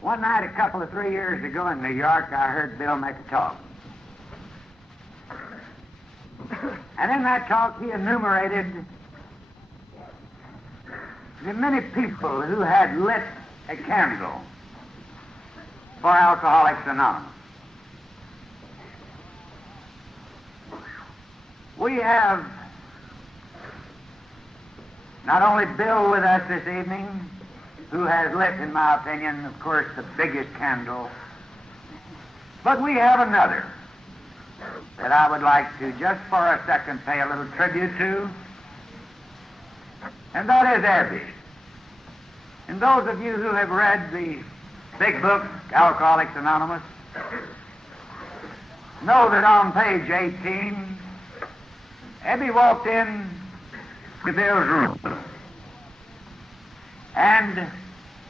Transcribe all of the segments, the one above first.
One night, a couple of 3 years ago in New York, I heard Bill make a talk. And in that talk, he enumerated the many people who had lit a candle for Alcoholics Anonymous. We have not only Bill with us this evening, who has lit, in my opinion, of course, the biggest candle, but we have another that I would like to, just for a second, pay a little tribute to, and that is Abby. And those of you who have read the big book, Alcoholics Anonymous, know that on page 18, Abby walked in to Bill's room and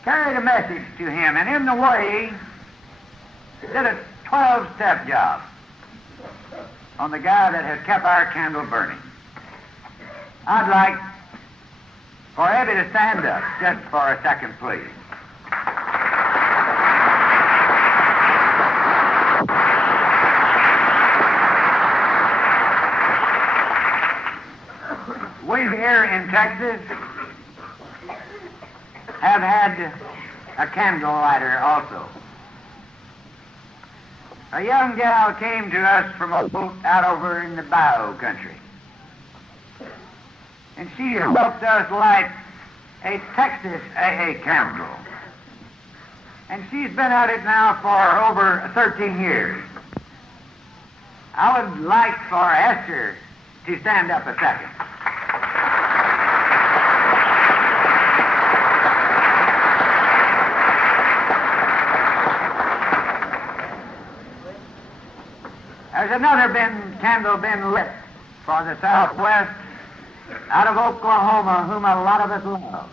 carried a message to him, and in the way did a 12-step job on the guy that had kept our candle burning. I'd like for Abby to stand up just for a second, please. We here in Texas have had a candle lighter also. A young gal came to us from a boat out over in the Bayou country, and she helped us light a Texas AA candle. And she's been at it now for over 13 years. I would like for Esther to stand up a second. There's another candle been lit for the Southwest out of Oklahoma, whom a lot of us love.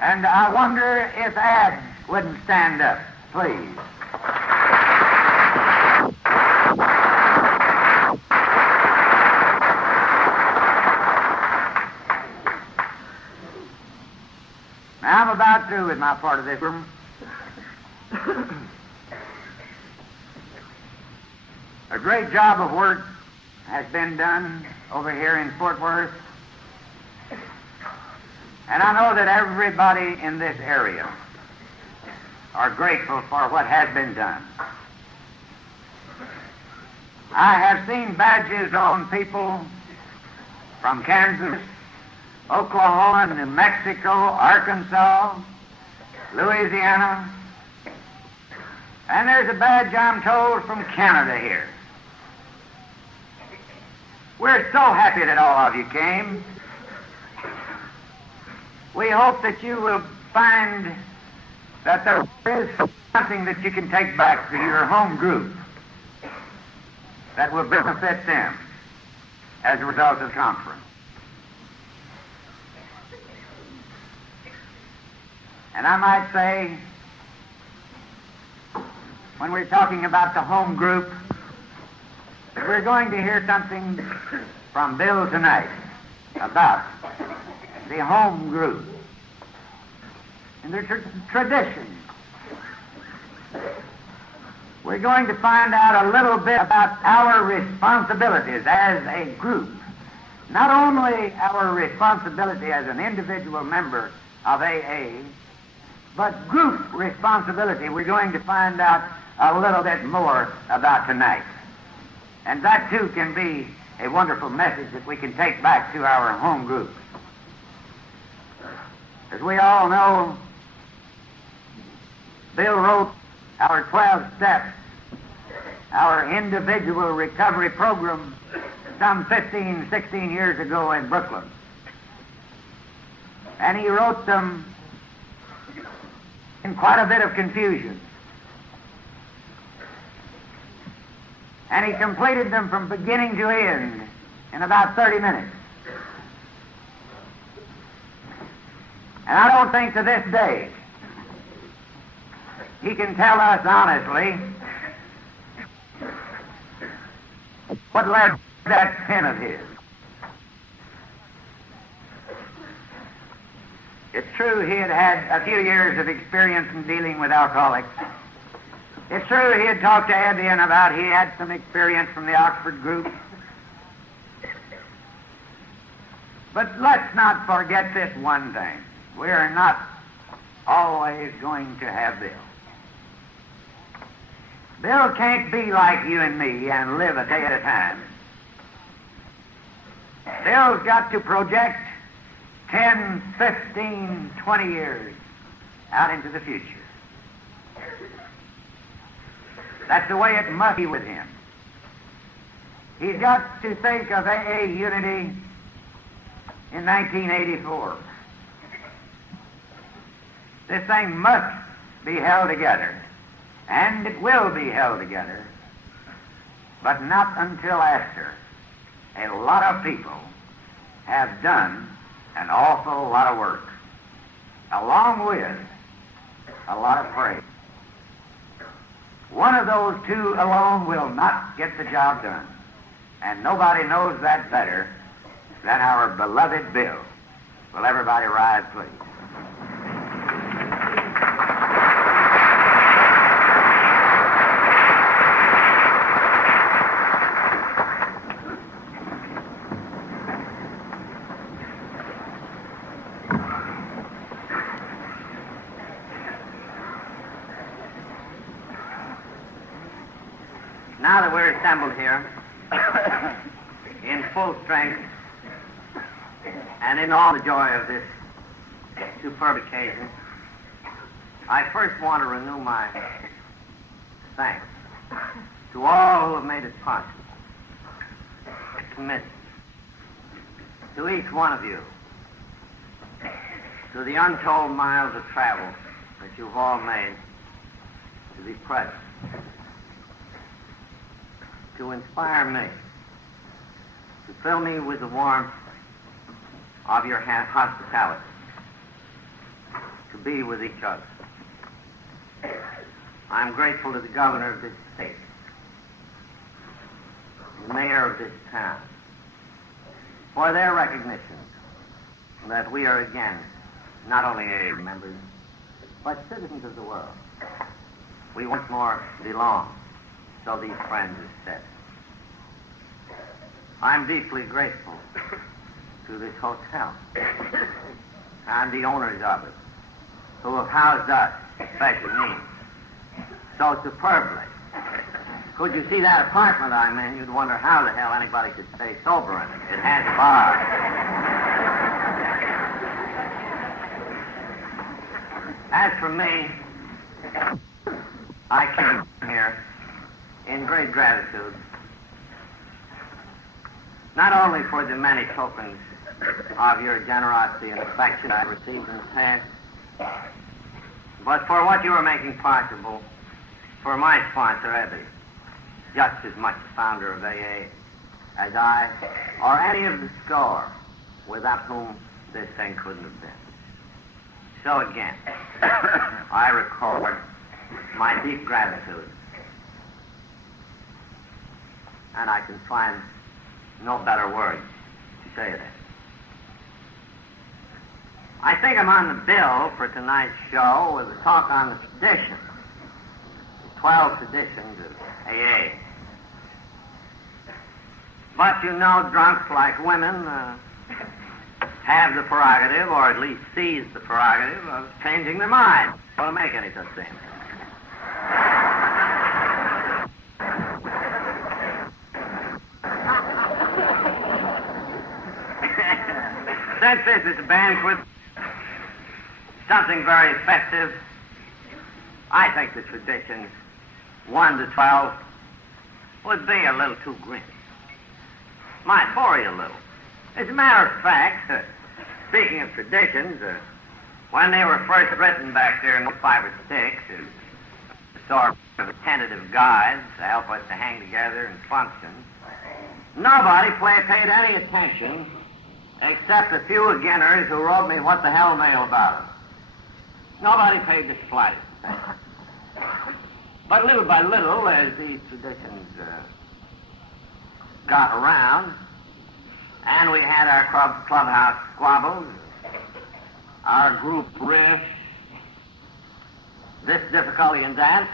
And I wonder if Ad wouldn't stand up, please. Now, I'm about through with my part of this room. A great job of work has been done over here in Fort Worth, and I know that everybody in this area are grateful for what has been done. I have seen badges on people from Kansas, Oklahoma, New Mexico, Arkansas, Louisiana, and there's a badge, I'm told, from Canada here. We're so happy that all of you came. We hope that you will find that there is something that you can take back to your home group that will benefit them as a result of the conference. And I might say, when we're talking about the home group, that we're going to hear something from Bill tonight about the home group and their traditions. We're going to find out a little bit about our responsibilities as a group. Not only our responsibility as an individual member of AA, but group responsibility we're going to find out a little bit more about tonight. And that, too, can be a wonderful message that we can take back to our home group. As we all know, Bill wrote our 12 steps, our individual recovery program, some 15, 16 years ago in Brooklyn. And he wrote them in quite a bit of confusion. And he completed them from beginning to end in about 30 minutes. And I don't think to this day he can tell us honestly what led to that pen of his. It's true he had had a few years of experience in dealing with alcoholics. It's true he had talked to Evian about he had some experience from the Oxford group. But let's not forget this one thing. We are not always going to have Bill. Bill can't be like you and me and live a day at a time. Bill's got to project 10, 15, 20 years out into the future. That's the way it must be with him. He's got to think of AA unity in 1984. This thing must be held together, and it will be held together, but not until after a lot of people have done an awful lot of work, along with a lot of praise. One of those two alone will not get the job done, and nobody knows that better than our beloved Bill. Will everybody rise, please? Now that we're assembled here in full strength and in all the joy of this superb occasion, I first want to renew my thanks to all who have made it possible. Commit to each one of you, to the untold miles of travel that you've all made to be present, to inspire me, to fill me with the warmth of your hospitality, to be with each other. I'm grateful to the governor of this state, the mayor of this town, for their recognition that we are again not only AA members, but citizens of the world. We once more belong, so these friends have said. I'm deeply grateful to this hotel and the owners of it, who have housed us, special needs, so superbly. Could you see that apartment I'm in, you'd wonder how the hell anybody could stay sober in it. It has a bar. As for me, I came here in great gratitude, not only for the many tokens of your generosity and affection I received in the past, but for what you are making possible for my sponsor, Evie, just as much the founder of AA as I, or any of the score without whom this thing couldn't have been. So again, I record my deep gratitude, and I can find no better words to say it in. I think I'm on the bill for tonight's show with a talk on the traditions, the 12 traditions of AA. But you know, drunks like women have the prerogative, or at least seize the prerogative, of changing their mind. Don't make any such thing. Since this is a banquet, something very festive, I think the traditions 1 to 12 would be a little too grim. Might bore you a little. As a matter of fact, speaking of traditions, when they were first written back there in 5 or 6, as sort of tentative guides to help us to hang together and function, nobody paid any attention except a few beginners who wrote me what the hell mail about them. Nobody paid the slightest attention. But little by little, as these traditions got around, and we had our clubhouse squabbles, our group riff, this difficulty in dance,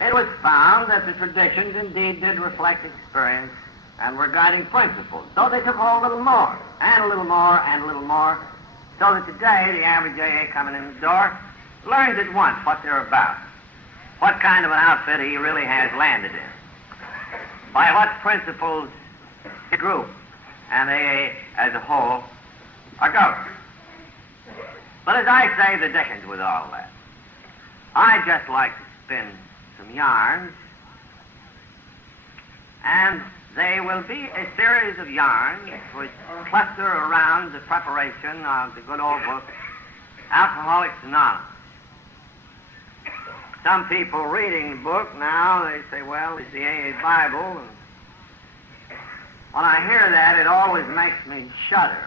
it was found that the traditions indeed did reflect experience and were guiding principles. So they took a little more, and a little more, and a little more, so that today the average AA coming in the door learns at once what they're about, what kind of an outfit he really has landed in, by what principles the group and AA as a whole are governed. But as I say, the dickens with all that. I just like to spin some yarns, and they will be a series of yarns which cluster around the preparation of the good old book, Alcoholics Anonymous. Some people reading the book now, they say, well, it's the AA Bible. And when I hear that, it always makes me shudder,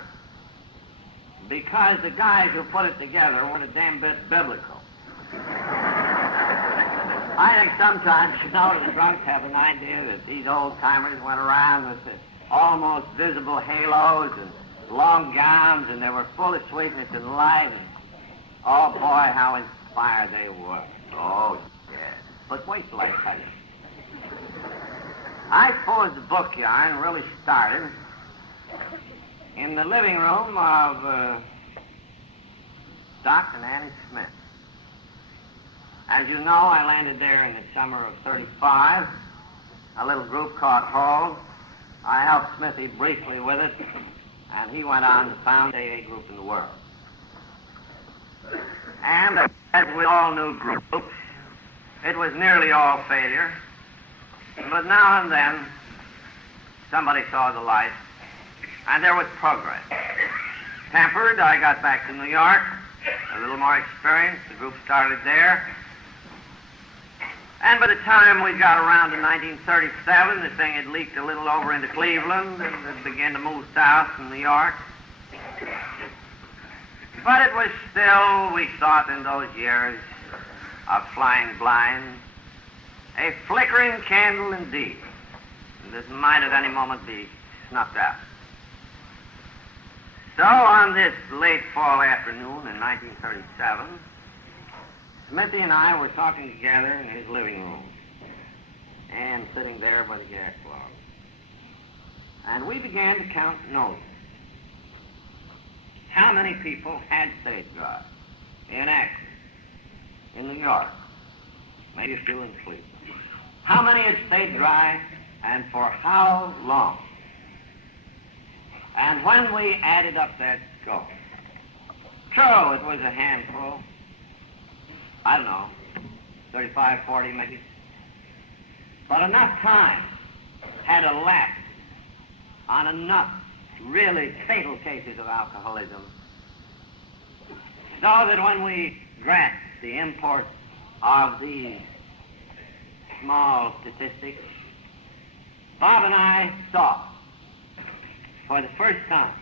because the guys who put it together weren't a damn bit biblical. I think sometimes, the drunks have an idea that these old-timers went around with almost visible halos and long gowns, and they were full of sweetness and light, and oh, boy, how inspired they were. Oh, yes. But wait till I tell you. I suppose the book yarn really started in the living room of Doc and Annie Smith. As you know, I landed there in the summer of '35, a little group called Hall. I helped Smithy briefly with it, and he went on to found the AA group in the world. And as with all new groups, it was nearly all failure. But now and then, somebody saw the light, and there was progress. Tempered, I got back to New York, a little more experience. The group started there. And by the time we got around to 1937, the thing had leaked a little over into Cleveland, and it began to move south from New York. But it was still, we thought in those years of flying blind, a flickering candle indeed, that might at any moment be snuffed out. So on this late fall afternoon in 1937, Smithy and I were talking together in his living room, and sitting there by the gas log. And we began to count notes. How many people had stage drive in Akron, in New York, maybe a few in Cleveland? How many had stayed dry, and for how long? And when we added up that score, true, it was a handful. I don't know, 35, 40 maybe. But enough time had elapsed on enough really fatal cases of alcoholism so that when we grasped the import of these small statistics, Bob and I saw for the first time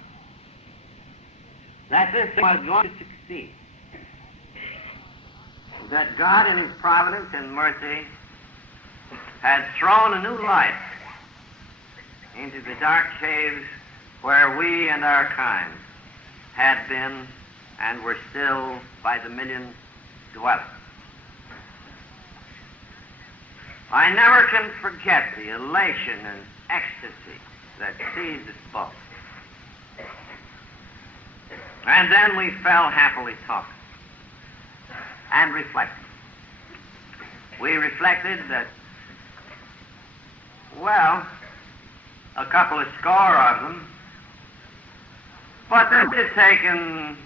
that this was going to succeed. That God in His providence and mercy had thrown a new light into the dark caves where we and our kind had been and were still by the millions dwelling. I never can forget the elation and ecstasy that seized this book. And then we fell happily talking and reflected. We reflected that, well, a couple of score of them, but this had taken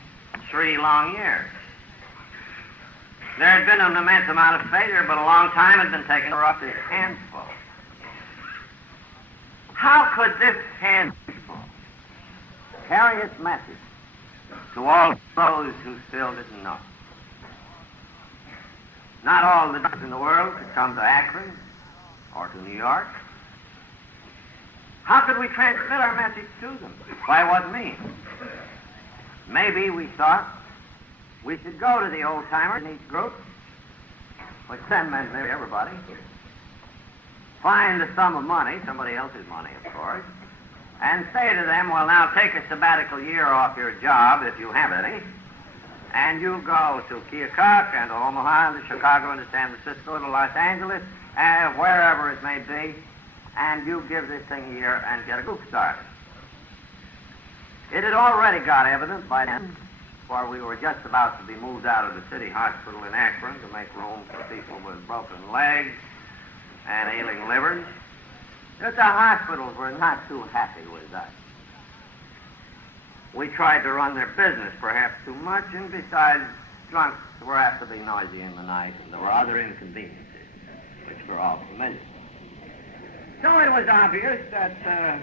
3 long years. There had been an immense amount of failure, but a long time had been taken for us, this handful. How could this handful carry its message to all those who still didn't know? Not all the doctors in the world could come to Akron or to New York. How could we transmit our message to them? By what means? Maybe we thought we should go to the old-timers in each group, which then meant maybe everybody, find a sum of money, somebody else's money, of course, and say to them, well, now take a sabbatical year off your job, if you have any, And you go to Keokuk and to Omaha and to Chicago and to San Francisco, to Los Angeles, and wherever it may be, and you give this thing a year and get a group started. It had already got evident by then, for we were just about to be moved out of the city hospital in Akron to make room for people with broken legs and ailing livers, that the hospitals were not too happy with us. We tried to run their business perhaps too much, and besides, drunks were apt to be noisy in the night, and there were other inconveniences, which we're all familiar with. So it was obvious that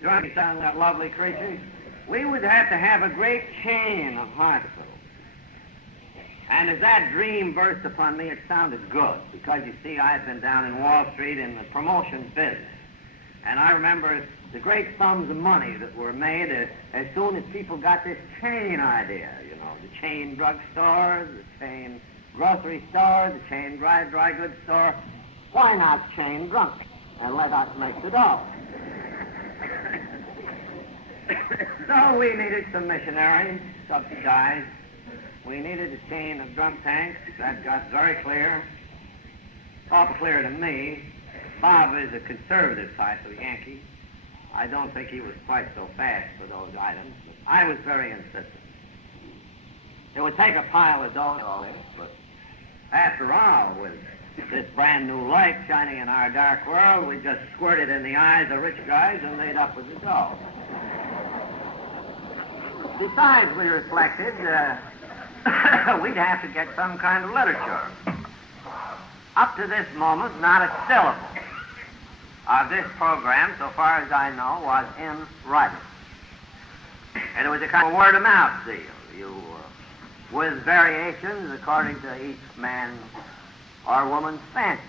drunks and that lovely creatures, we would have to have a great chain of hospitals. And as that dream burst upon me, it sounded good, because you see, I had been down in Wall Street in the promotion business. And I remember the great sums of money that were made as soon as people got this chain idea, you know, the chain drugstore, the chain grocery store, the chain dry goods store. Why not chain drunks and let us make the dough? So we needed some missionaries, subsidized. We needed a chain of drunk tanks. That got very clear. All clear to me. Bob is a conservative type of Yankee. I don't think he was quite so fast for those items, but I was very insistent. It would take a pile of dough, but after all, with this brand new light shining in our dark world, we just squirted in the eyes of rich guys and made up with the dough. Besides, we reflected, we'd have to get some kind of literature. Up to this moment, not a syllable of this program, so far as I know, was in writing. And it was a kind of word-of-mouth deal, with variations according to each man or woman's fancy.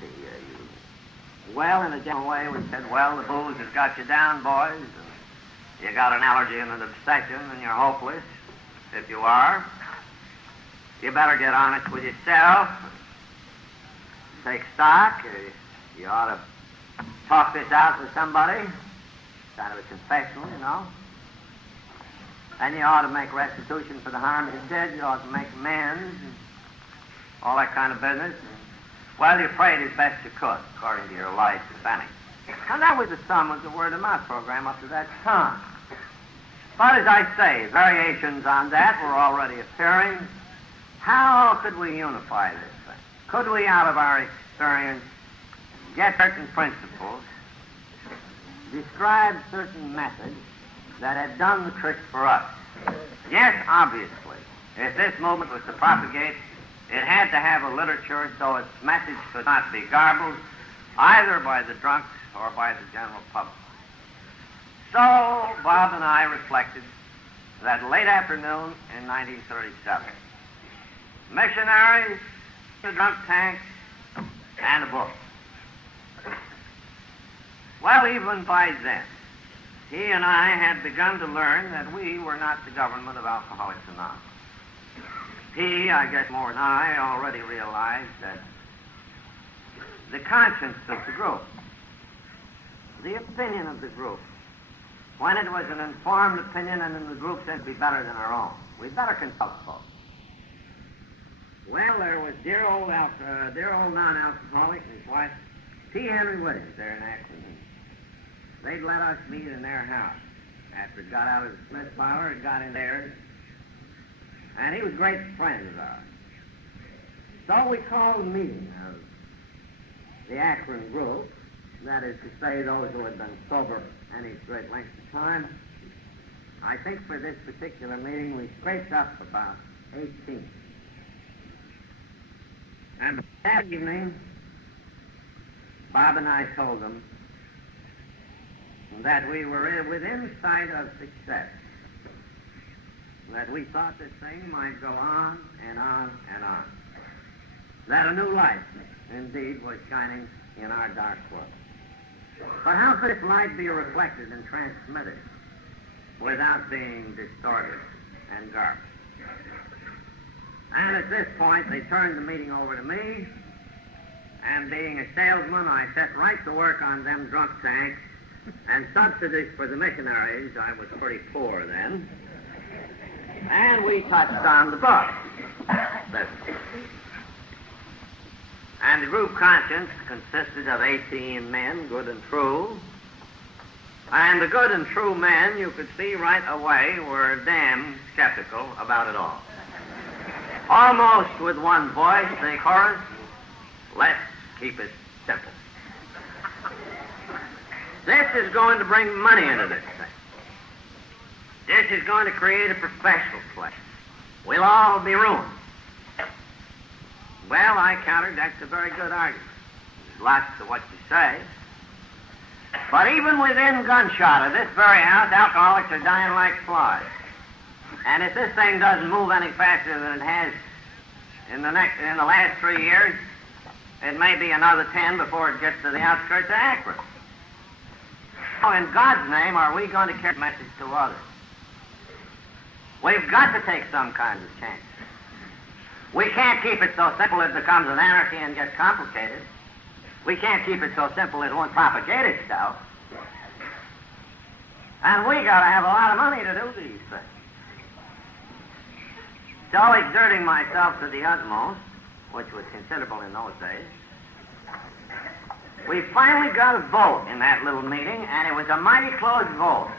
Well, in a general way, we said, well, the booze has got you down, boys, and you got an allergy and an obsession, and you're hopeless. If you are, you better get honest with yourself. Take stock. You ought to talk this out with somebody, kind of a confessional, you know. And you ought to make restitution for the harm you did. You ought to make amends, and all that kind of business. Well, you prayed as best you could, according to your lights, if any. And that was the sum of the word-of-mouth program up to that time. But as I say, variations on that were already appearing. How could we unify this thing? Could we, out of our experience, get certain principles, describe certain methods that had done the trick for us? Yes, obviously. If this movement was to propagate, it had to have a literature so its message could not be garbled either by the drunks or by the general public. So Bob and I reflected that late afternoon in 1937. Missionaries, the drunk tanks, and a book. Well, even by then, he and I had begun to learn that we were not the government of Alcoholics Anonymous. He, I guess more than I, already realized that the conscience of the group, the opinion of the group, when it was an informed opinion and in the group said to be better than our own, we'd better consult folks. Well, there was dear old non-alcoholic and his wife, T. Henry Williams, there in Akron. They'd let us meet in their house. After it got out of the Smith parlor, it got in theirs. And he was a great friend of ours. So we called a meeting of the Akron group, that is to say, those who had been sober any great length of time. I think for this particular meeting, we scraped up about 18. And that evening, Bob and I told them that we were within sight of success, that we thought this thing might go on and on and on, that a new light, indeed, was shining in our dark world. But how could this light be reflected and transmitted without being distorted and garbled? And at this point, they turned the meeting over to me, and being a salesman, I set right to work on them drunk tanks, and subsidies for the missionaries. I was pretty poor then. And we touched on the book. And the group conscience consisted of 18 men, good and true. And the good and true men, you could see right away, were damn skeptical about it all. Almost with one voice, they chorused, "Let's keep it simple." This is going to bring money into this thing. This is going to create a professional place. We'll all be ruined. Well, I countered, that's a very good argument. There's lots to what you say. But even within gunshot of this very house, alcoholics are dying like flies. And if this thing doesn't move any faster than it has in the last 3 years, it may be another 10 before it gets to the outskirts of Akron. How in God's name are we going to carry the message to others? We've got to take some kind of change. We can't keep it so simple it becomes an anarchy and gets complicated. We can't keep it so simple it won't propagate itself. And we got to have a lot of money to do these things. So exerting myself to the utmost, which was considerable in those days, we finally got a vote in that little meeting, and it was a mighty close vote.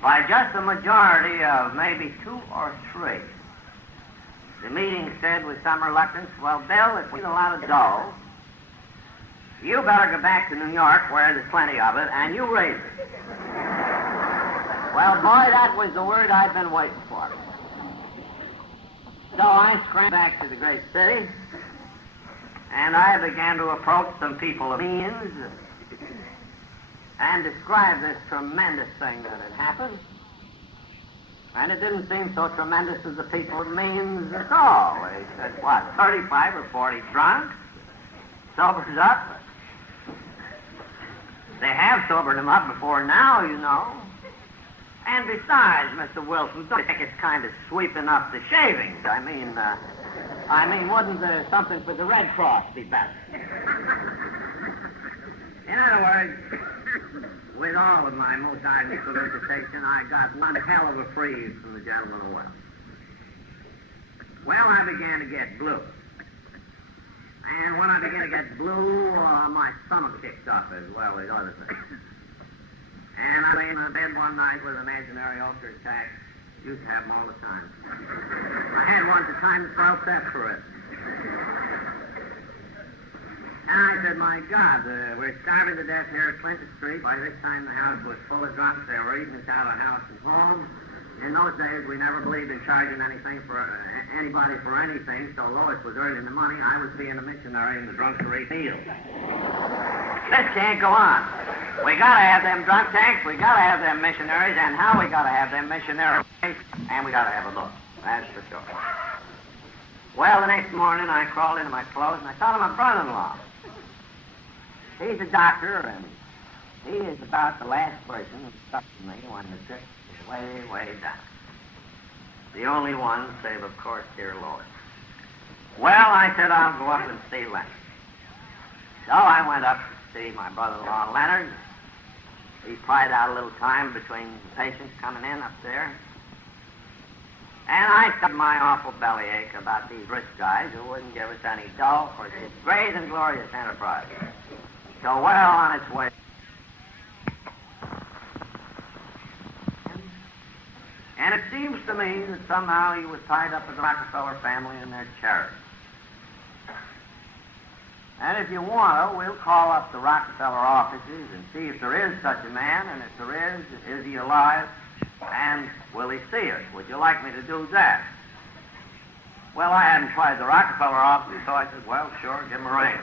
By just a majority of maybe 2 or 3. The meeting said with some reluctance, "Well, Bill, if we need a lot of dough, you better go back to New York where there's plenty of it, and you raise it." Well, boy, that was the word I'd been waiting for. So I scrambled back to the great city, and I began to approach some people of means and describe this tremendous thing that had happened. And it didn't seem so tremendous to the people of means at all. They said, what, 35 or 40 drunk? Sobers up? They have sobered him up before now, you know. And besides, Mr. Wilson, don't you think it's kind of sweeping up the shavings? I mean, wouldn't something for the Red Cross be better? In other words, with all of my most ardent solicitation, I got one hell of a freeze from the gentleman of wealth. Well, I began to get blue. And when I began to get blue, my stomach kicked up as well as other things. And I lay in my bed one night with imaginary ulcer attacks. Used to have them all the time. I had one at the time that felt separate. And I said, my God, we're starving to death here at Clinton Street. By this time, the house was full of drunks. They were eating us out of house and home. In those days, we never believed in charging anything for anybody for anything, so Lois was earning the money. I was being a missionary, and the drunks were eating meals. This can't go on. We got to have them drunk tanks, we got to have them missionaries, and how we got to have them missionaries, and we got to have a book. That's for sure. Well, the next morning, I crawled into my clothes, and I thought of my brother-in-law. He's a doctor, and he is about the last person who stuck to me when the trip was way, way down. The only one, save, of course, dear Lois. Well, I said I'll go up and see Leonard. So I went up to see my brother-in-law, Leonard. He pried out a little time between the patients coming in up there. And I told my awful bellyache about these rich guys who wouldn't give us any dough for this great and glorious enterprise. So well on its way. And it seems to me that somehow he was tied up with the Rockefeller family and their charity. And if you want to, we'll call up the Rockefeller offices and see if there is such a man, and if there is he alive, and will he see us? Would you like me to do that? Well, I hadn't tried the Rockefeller office, so I said, well, sure, give him a ring.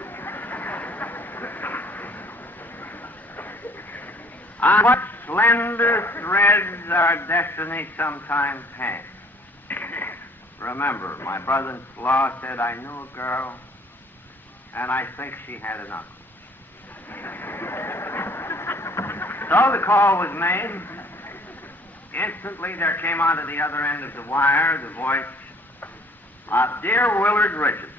On what slender threads our destiny sometimes hangs. Remember, my brother-in-law said I knew a girl, and I think she had an uncle. So the call was made. Instantly, there came onto the other end of the wire the voice of dear Willard Richards,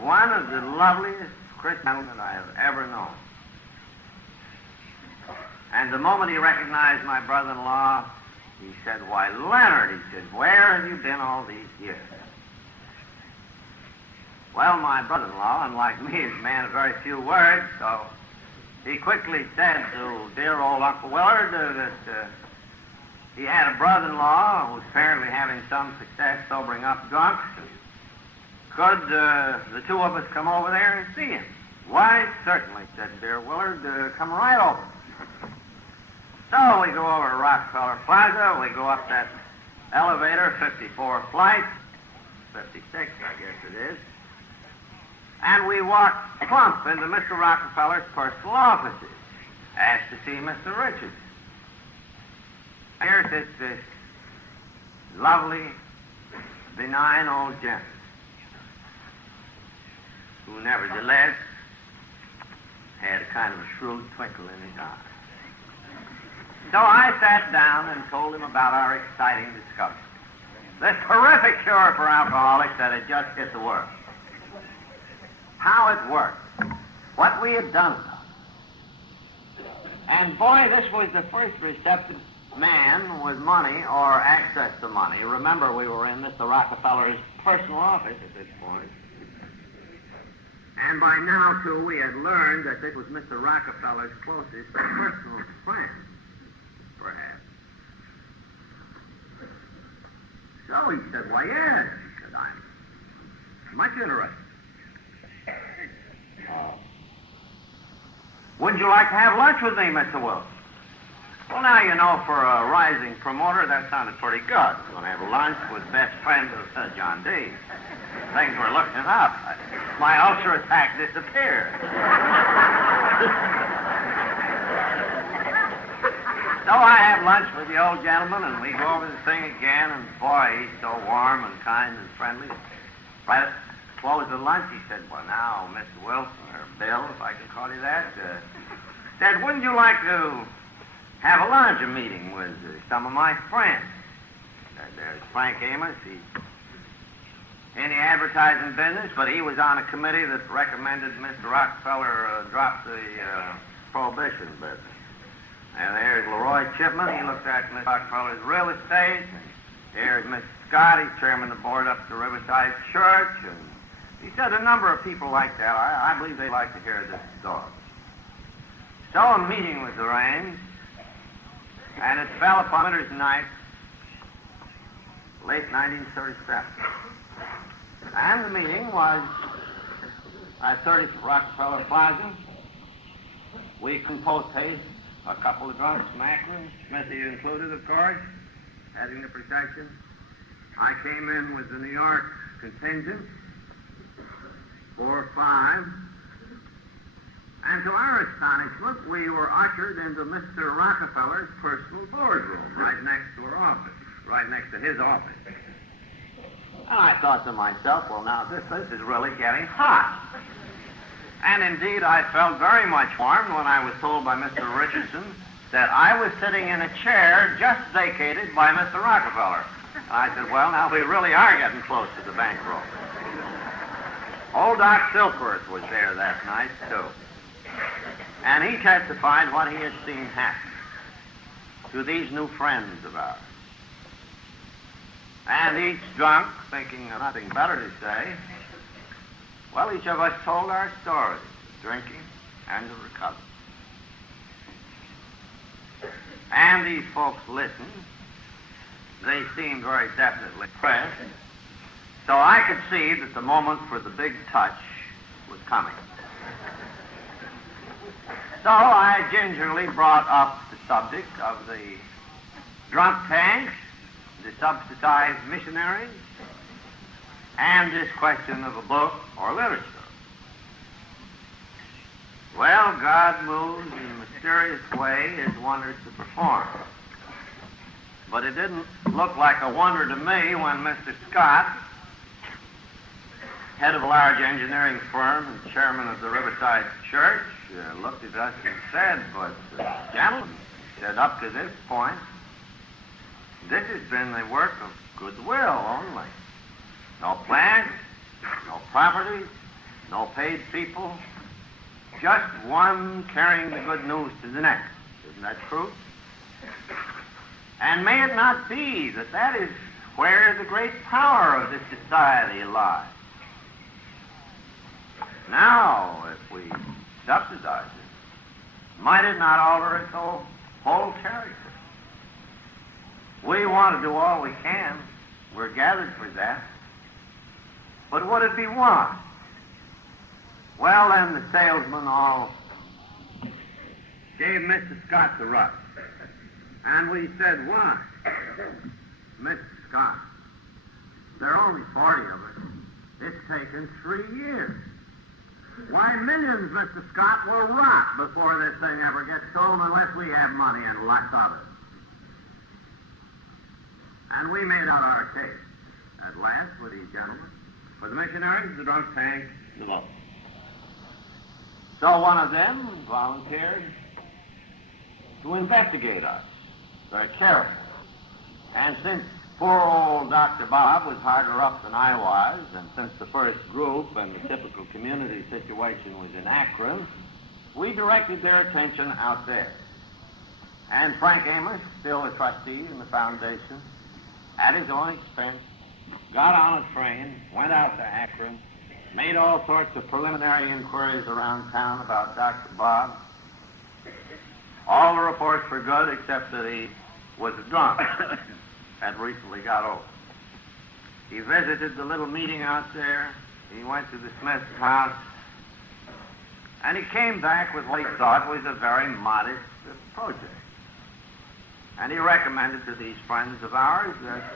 one of the loveliest Christian gentlemen I have ever known. And the moment he recognized my brother-in-law, He said, "Why, Leonard," he said, "where have you been all these years?" Well, my brother-in-law, unlike me, is a man of very few words, so he quickly said to dear old Uncle Willard that he had a brother-in-law who was apparently having some success sobering up drunks. Could the two of us come over there and see him? "Why, certainly," said dear Willard. "Come right over." So we go over to Rockefeller Plaza. We go up that elevator, 54 flight, 56, I guess it is. And we walk plump into Mr. Rockefeller's personal offices, asked to see Mr. Richards. Here sits this lovely, benign old gentleman, who nevertheless had a kind of a shrewd twinkle in his eye. So I sat down and told him about our exciting discovery, this terrific cure for alcoholics that had just hit the world, how it worked, what we had done. And boy, this was the first receptive man with money or access to money. Remember, we were in Mr. Rockefeller's personal office at this point. And by now, too, we had learned that this was Mr. Rockefeller's closest personal friend, perhaps. So he said, "Why, yes," he said, "I'm much interested. Wouldn't you like to have lunch with me, Mr. Wilson?" Well, now, you know, for a rising promoter, that sounded pretty good. Going to have lunch with best friend of John D. Things were looking up. My ulcer attack disappeared. So I have lunch with the old gentleman, and we go over the thing again, and boy, he's so warm and kind and friendly. Right at the close of lunch, he said, "Well, now, Mr. Wilson, or Bill, if I can call you that, said, wouldn't you like to have a lunch meeting with some of my friends?" There's Frank Amos. He's in the advertising business, but he was on a committee that recommended Mr. Rockefeller drop the prohibition business. And there's Leroy Chipman. He looked at Mr. Rockefeller's real estate. And here's Mr. Scott. He's chairman of the board up at the Riverside Church. And he said a number of people like that. I believe they'd like to hear this story. So a meeting was arranged, and it fell upon winter's night, late 1937. And the meeting was at 30th Rockefeller Plaza. We composed a couple of drunks from Akron, Smithy included, of course, heading the procession. I came in with the New York contingent, 4 or 5. And to our astonishment, we were ushered into Mr. Rockefeller's personal boardroom, right next to our office, right next to his office. And I thought to myself, well, now this is really getting hot. And indeed, I felt very much warmed when I was told by Mr. Richardson that I was sitting in a chair just vacated by Mr. Rockefeller. And I said, well, now we really are getting close to the bankroll. Old Doc Silkworth was there that night, too. And he testified what he had seen happen to these new friends of ours. And each drunk, thinking of nothing better to say, well, each of us told our stories of drinking and of recovery. And these folks listened. They seemed very definitely impressed. So I could see that the moment for the big touch was coming. So I gingerly brought up the subject of the drunk tanks, the subsidized missionaries, and this question of a book or literature. Well, God moves in a mysterious way his wonders to perform. But it didn't look like a wonder to me when Mr. Scott, head of a large engineering firm and chairman of the Riverside Church, looked at us and said, but, gentlemen, he said, up to this point, this has been the work of goodwill only. No plants, no properties, no paid people, just one carrying the good news to the next. Isn't that true? And may it not be that that is where the great power of this society lies? Now, if we subsidize it, might it not alter its whole character? We want to do all we can. We're gathered for that. But would it be wise? Well, then the salesmen all gave Mr. Scott the rush. And we said, why? Mr. Scott, there are only 40 of us. It's taken 3 years. Why, millions, Mr. Scott, will rot before this thing ever gets sold unless we have money and lots of it. And we made out our case. At last, with these gentlemen, for the missionaries, the drunk tanks, the vote. So one of them volunteered to investigate us very carefully. And since poor old Dr. Bob was harder up than I was, and since the first group and the typical community situation was in Akron, we directed their attention out there. And Frank Amos, still a trustee in the foundation, at his own expense, got on a train, went out to Akron, made all sorts of preliminary inquiries around town about Dr. Bob. All the reports were good except that he was a drunk, had recently got over. He visited the little meeting out there. He went to the Smith's house. And he came back with what he thought was a very modest project. And he recommended to these friends of ours that,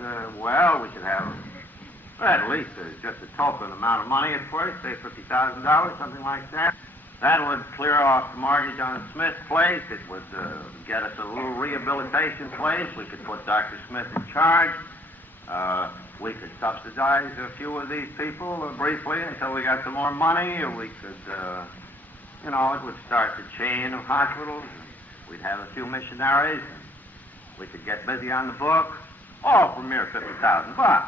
we should have at least just a token amount of money at first, say $50,000, something like that. That would clear off the mortgage on Smith's place. It would get us a little rehabilitation place. We could put Dr. Smith in charge. We could subsidize a few of these people briefly until we got some more money, or we could, it would start the chain of hospitals. We'd have a few missionaries. We could get busy on the book, all for mere $50,000.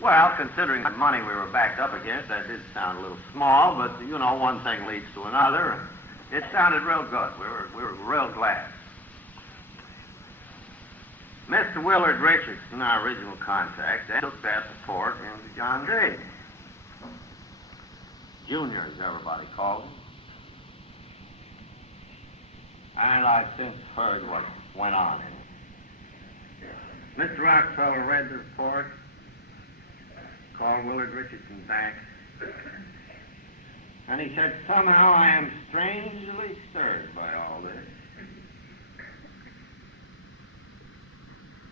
Well, considering the money we were backed up against, that did sound a little small, but, one thing leads to another. It sounded real good. We were real glad. Mr. Willard Richardson, our original contact, took that report into John Day. Junior, as everybody called him. And I've since heard what went on in it. Mr. Rockefeller read the report, called Willard Richardson back, and he said, somehow I am strangely stirred by all this.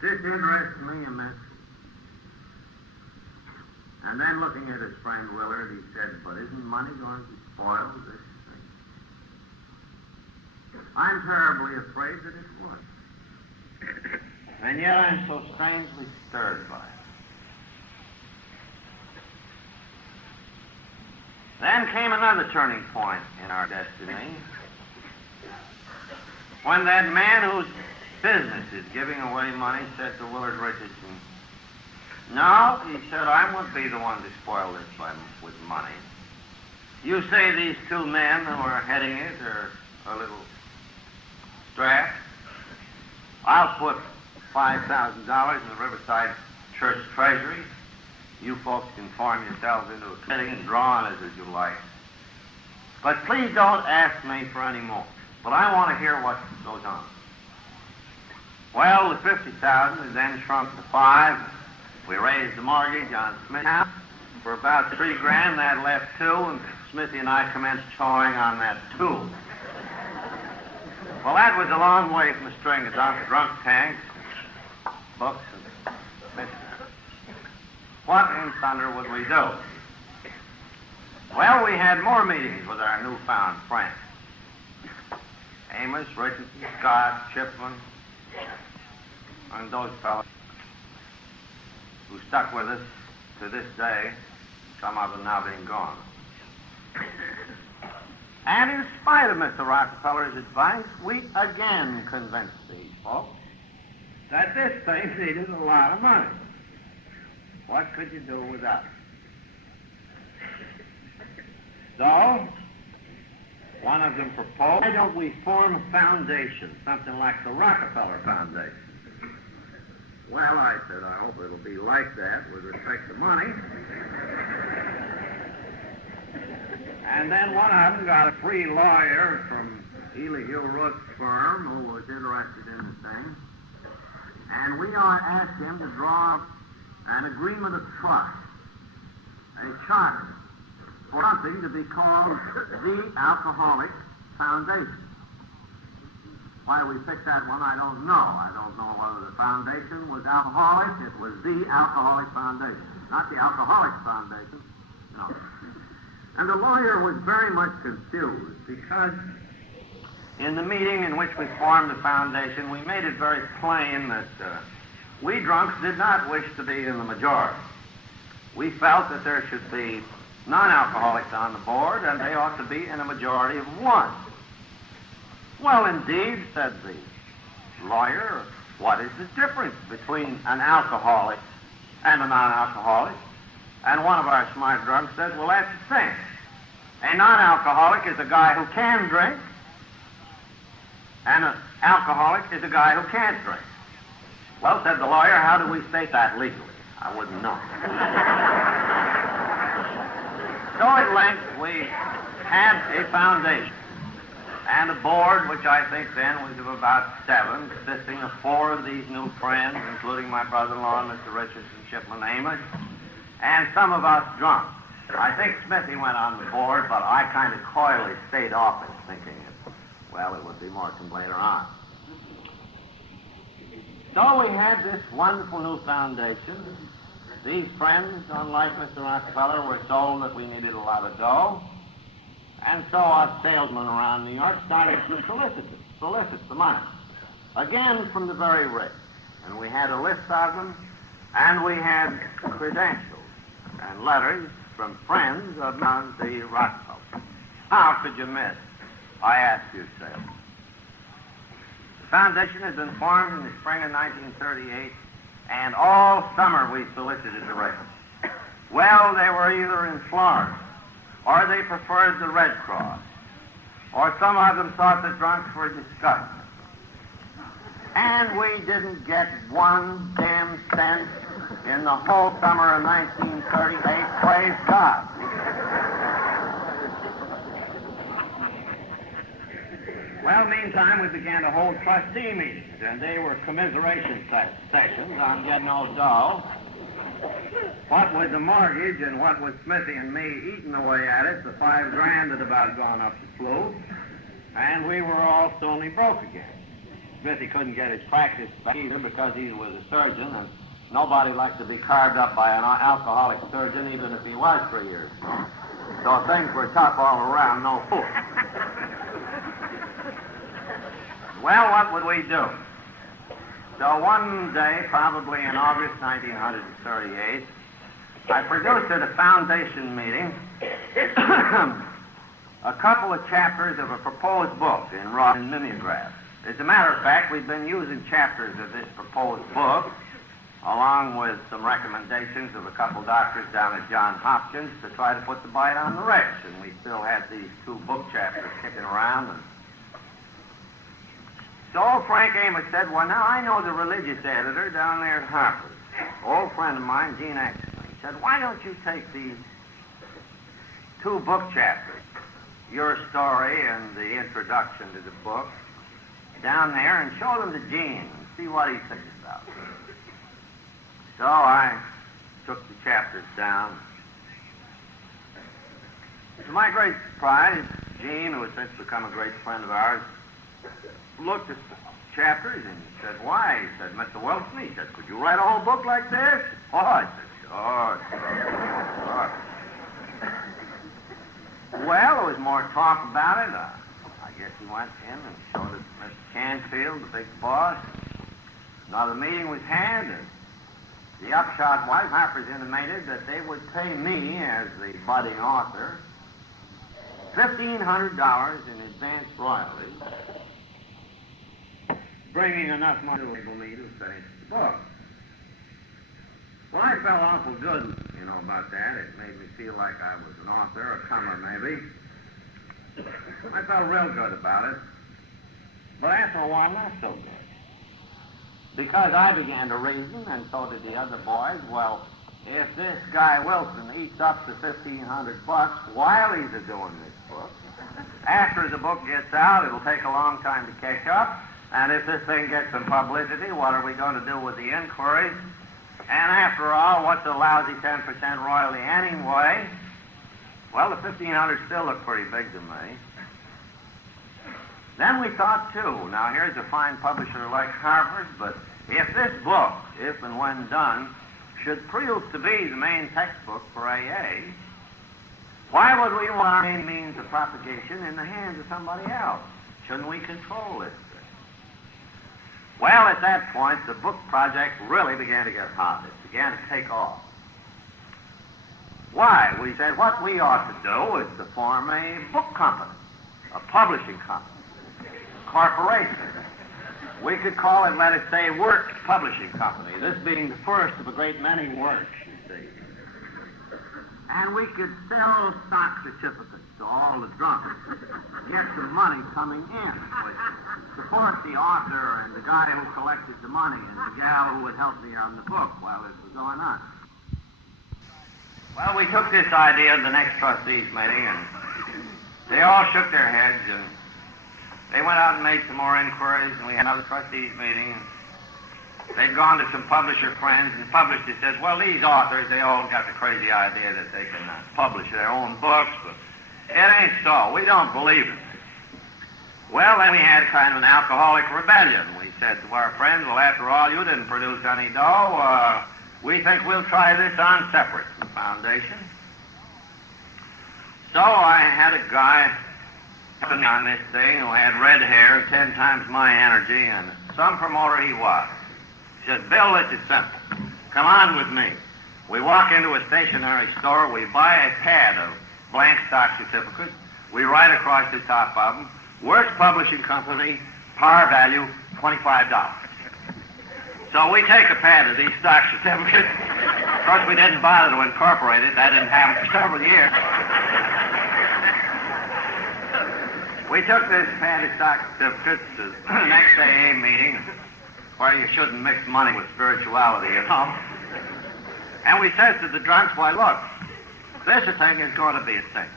This interests me immensely. And then looking at his friend Willard, he said, but isn't money going to spoil this thing? I'm terribly afraid that it would. And yet I'm so strangely stirred by it. Then came another turning point in our destiny, when that man whose business is giving away money said to Willard Richardson, no, he said, I won't be the one to spoil this with money. You say these two men who are heading it are a little strapped. I'll put $5,000 in the Riverside Church Treasury. You folks can form yourselves into a committee and draw on it as you like. But please don't ask me for any more. But I want to hear what goes on. Well, the $50,000 then shrunk to $5,000. We raised the mortgage on Smith's house for about $3,000. That left $2,000, and Smithy and I commenced chawing on that $2,000. Well, that was a long way from a string of drunk tanks, books, and missionaries. What in thunder would we do? Well, we had more meetings with our newfound friends. Amos, Richardson, Scott, Chipman, and those fellows who stuck with us to this day, some of them now being gone. And in spite of Mr. Rockefeller's advice, we again convinced these folks that this thing needed a lot of money. What could you do without it? So, one of them proposed, why don't we form a foundation, something like the Rockefeller Foundation? Well, I said, I hope it'll be like that with respect to money. And then one of them got a free lawyer from Elihu Root's firm who was interested in the thing. And we asked him to draw an agreement of trust, a charter, for something to be called the Alcoholic Foundation. Why we picked that one, I don't know. I don't know whether the foundation was alcoholic. It was the Alcoholic Foundation, not the Alcoholics Foundation. No. And the lawyer was very much confused because in the meeting in which we formed the foundation, we made it very plain that we drunks did not wish to be in the majority. We felt that there should be non-alcoholics on the board, and they ought to be in a majority of one. Well, indeed, said the lawyer, what is the difference between an alcoholic and a non-alcoholic? And one of our smart drunks said, well, that's the thing. A non-alcoholic is a guy who can drink, and an alcoholic is a guy who can't drink. Well, said the lawyer, how do we state that legally? I wouldn't know. So at length we had a foundation and a board, which I think then was of about 7, consisting of 4 of these new friends, including my brother-in-law, Mr. Richardson, Shipman Amos, and some of us drunks. I think Smithy went on the board, but I kind of coyly stayed off it, thinking it would be Morton later on. So we had this wonderful new foundation. These friends, unlike Mr. Rockefeller, were told that we needed a lot of dough. And so our salesmen around New York started to solicit the money. Again, from the very rich. And we had a list of them, and we had credentials and letters from friends of the Rockefellers. How could you miss? I ask you, salesmen. The foundation had been formed in the spring of 1938, and all summer we solicited the rich. Well, they were either in Florida, or they preferred the Red Cross, or some of them thought the drunks were disgusting. And we didn't get 1 damn cent in the whole summer of 1938, praise God. Well, meantime, we began to hold trustee meetings, and they were commiseration sessions on getting no dough. What with the mortgage and what with Smithy and me eating away at it, the $5 grand had about gone up the flue, and we were all stony broke again. Smithy couldn't get his practice back either because he was a surgeon, and nobody liked to be carved up by an alcoholic surgeon, even if he was 3 years. So things were tough all around, no fool. Well, what would we do? So one day, probably in August 1938, I produced at a foundation meeting a couple of chapters of a proposed book in raw mimeograph. As a matter of fact, we've been using chapters of this proposed book, along with some recommendations of a couple doctors down at Johns Hopkins to try to put the bite on the rich. And we still had these 2 book chapters kicking around. And so old Frank Amos said, well, now I know the religious editor down there at Harper's, old friend of mine, Gene Exton. He said, why don't you take these 2 book chapters, your story and the introduction to the book, down there and show them to Gene and see what he thinks about it. So I took the chapters down. To my great surprise, Gene, who has since become a great friend of ours, looked at the chapters and said, why? He said, Mr. Wilson, he said, could you write a whole book like this? Oh, I said, sure. Well, there was more talk about it. I guess he went in and showed it to Mr. Canfield, the big boss. Another meeting was had, and the upshot was Harper's intimated that they would pay me, as the budding author, $1,500 in advance royalties, bringing enough money to enable me to finish the book. Well, I felt awful good, about that. It made me feel like I was an author, a comer maybe. I felt real good about it. But after a while, not so good. because I began to reason, and so did the other boys, well, if this guy Wilson eats up the $1,500 while he's doing this book, after the book gets out, it'll take a long time to catch up, and if this thing gets some publicity, what are we going to do with the inquiries? And after all, what's a lousy 10% royalty anyway? Well, the $1,500 still looked pretty big to me. Then we thought, too, now here's a fine publisher like Harper's, but if this book, if and when done, should prove to be the main textbook for AA, why would we want our main means of propagation in the hands of somebody else? Shouldn't we control this thing? Well, at that point, the book project really began to get hot. It began to take off. Why? We said what we ought to do is to form a book company, a publishing company, a corporation. We could call it, let us say, Work Publishing Company, this being the first of a great many works, you see. And we could sell stock certificates to all the drunks, get some money coming in, support the author and the guy who collected the money and the gal who would help me on the book while this was going on. Well, we took this idea to the next trustees meeting, and they all shook their heads, and they went out and made some more inquiries, and we had another trustees meeting. They'd gone to some publisher friends, and publishers said, well, these authors, they all got the crazy idea that they can publish their own books, but it ain't so. We don't believe it. Well, then we had kind of an alcoholic rebellion. We said to our friends, well, after all, you didn't produce any dough. We think we'll try this on separate from the foundation. So I had a guy on this thing who had red hair, 10 times my energy, and some promoter he was. He said, Bill, this is simple. Come on with me. We walk into a stationery store, we buy a pad of blank stock certificates, we write across the top of them, Works Publishing Company, par value, $25. So we take a pad of these stock certificates. Of course, we didn't bother to incorporate it. That didn't happen for several years. We took this pad of stock certificates to the next AA meeting, where you shouldn't mix money with spirituality, you know. And we said to the drunks, why, look, this thing is going to be a cinch.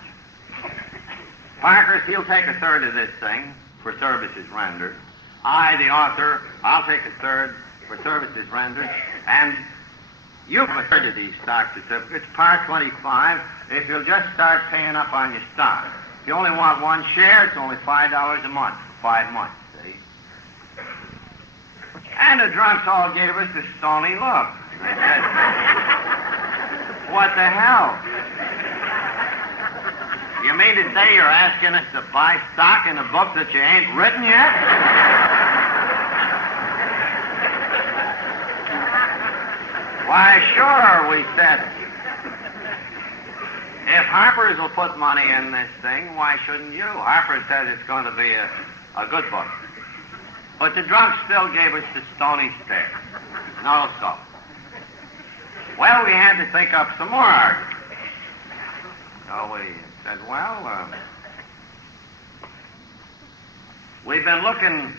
Parker, he'll take a third of this thing for services rendered. I, the author, I'll take a third for services rendered. And you have a third of these stock certificates, par 25, if you'll just start paying up on your stock. If you only want one share, it's only $5 a month for 5 months, see? And the drunks all gave us a stony look. They said, what the hell? You mean to say you're asking us to buy stock in a book that you ain't written yet? Why, sure, we said. If Harper's will put money in this thing, why shouldn't you? Harper says it's going to be a good book. But the drunks still gave us the stony stare. No, so. Well, we had to think up some more arguments. So we said, well, we've been looking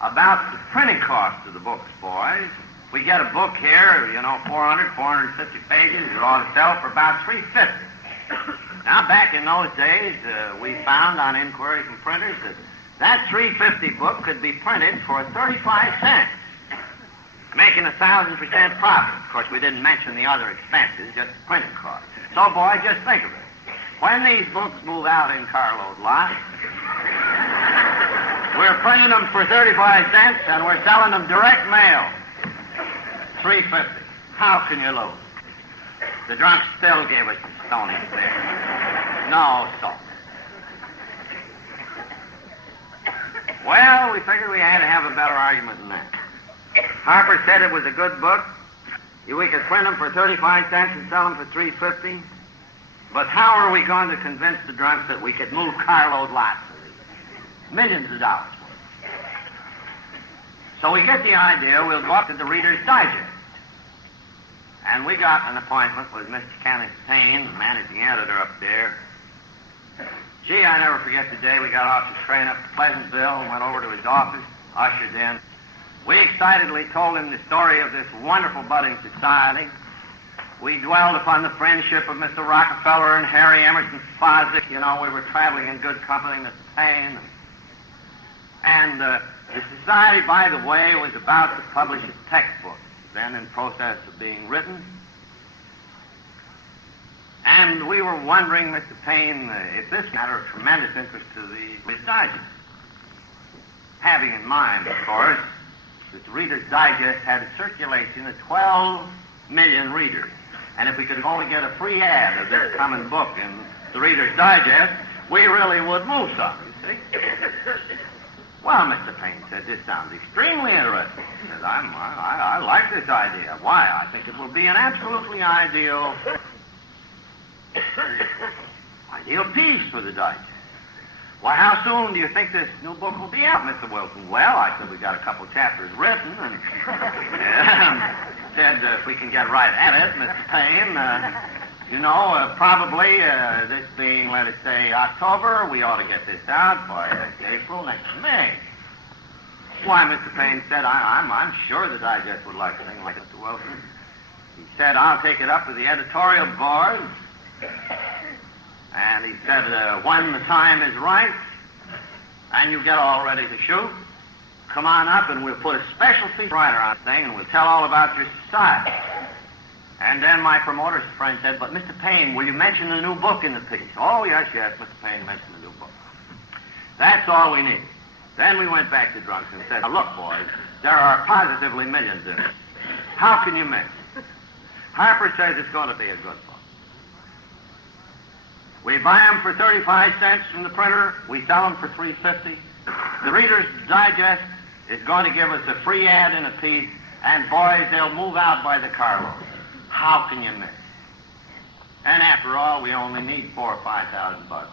about the printing cost of the books, boys. We get a book here, 450 pages. It ought to sell for about $3.50. Now, back in those days, we found on inquiry from printers that $3.50 book could be printed for 35 cents, making 1,000% profit. Of course, we didn't mention the other expenses, just the printing cost. So, boy, just think of it. When these books move out in carload lots, we're printing them for 35 cents and we're selling them direct mail. $3.50. How can you lose? The drunks still gave us the stony stare. No, so. Well, we figured we had to have a better argument than that. Harper said it was a good book. We could print them for 35 cents and sell them for $3.50. But how are we going to convince the drunks that we could move carload lots of these? Millions of dollars. So we get the idea we'll go up to the Reader's Digest. And we got an appointment with Mr. Kenneth Payne, the managing editor up there. Gee, I never forget the day we got off the train up to Pleasantville and went over to his office, ushered in. We excitedly told him the story of this wonderful budding society. We dwelled upon the friendship of Mr. Rockefeller and Harry Emerson Fosdick. You know, we were traveling in good company, Mr. Payne. And the society, by the way, was about to publish a textbook, then in process of being written. And we were wondering, Mr. Payne, if this matter of tremendous interest to the Digest. Having in mind, of course, that the Reader's Digest had a circulation of 12 million readers. And if we could only get a free ad of this coming book in the Reader's Digest, we really would move some, you see. Well, Mr. Payne said, this sounds extremely interesting. He said, I like this idea. Why? I think it will be an absolutely ideal piece for the Digest. Why, how soon do you think this new book will be out, Mr. Wilson? Well, I said, we've got a couple chapters written, and said, if we can get right at it, Mr. Payne, probably this being, let us say, October, we ought to get this out by April, next May. Why, Mr. Payne said, I'm sure the Digest would like a thing like it, Mr. Wilson. He said, I'll take it up to the editorial board. And he said, when the time is right and you get all ready to shoot, come on up and we'll put a special feature writer on the thing and we'll tell all about your society. And then my promoter's friend said, but Mr. Payne, will you mention the new book in the piece? Oh, yes, Mr. Payne mentioned the new book. That's all we need. Then we went back to Drunks and said, now, look, boys, there are positively millions in it. How can you miss? Harper says it's going to be a good book. We buy them for 35 cents from the printer. We sell them for $3.50. The Reader's Digest is going to give us a free ad in a piece, and boys, they'll move out by the carload. How can you miss? And after all, we only need $4,000 or $5,000.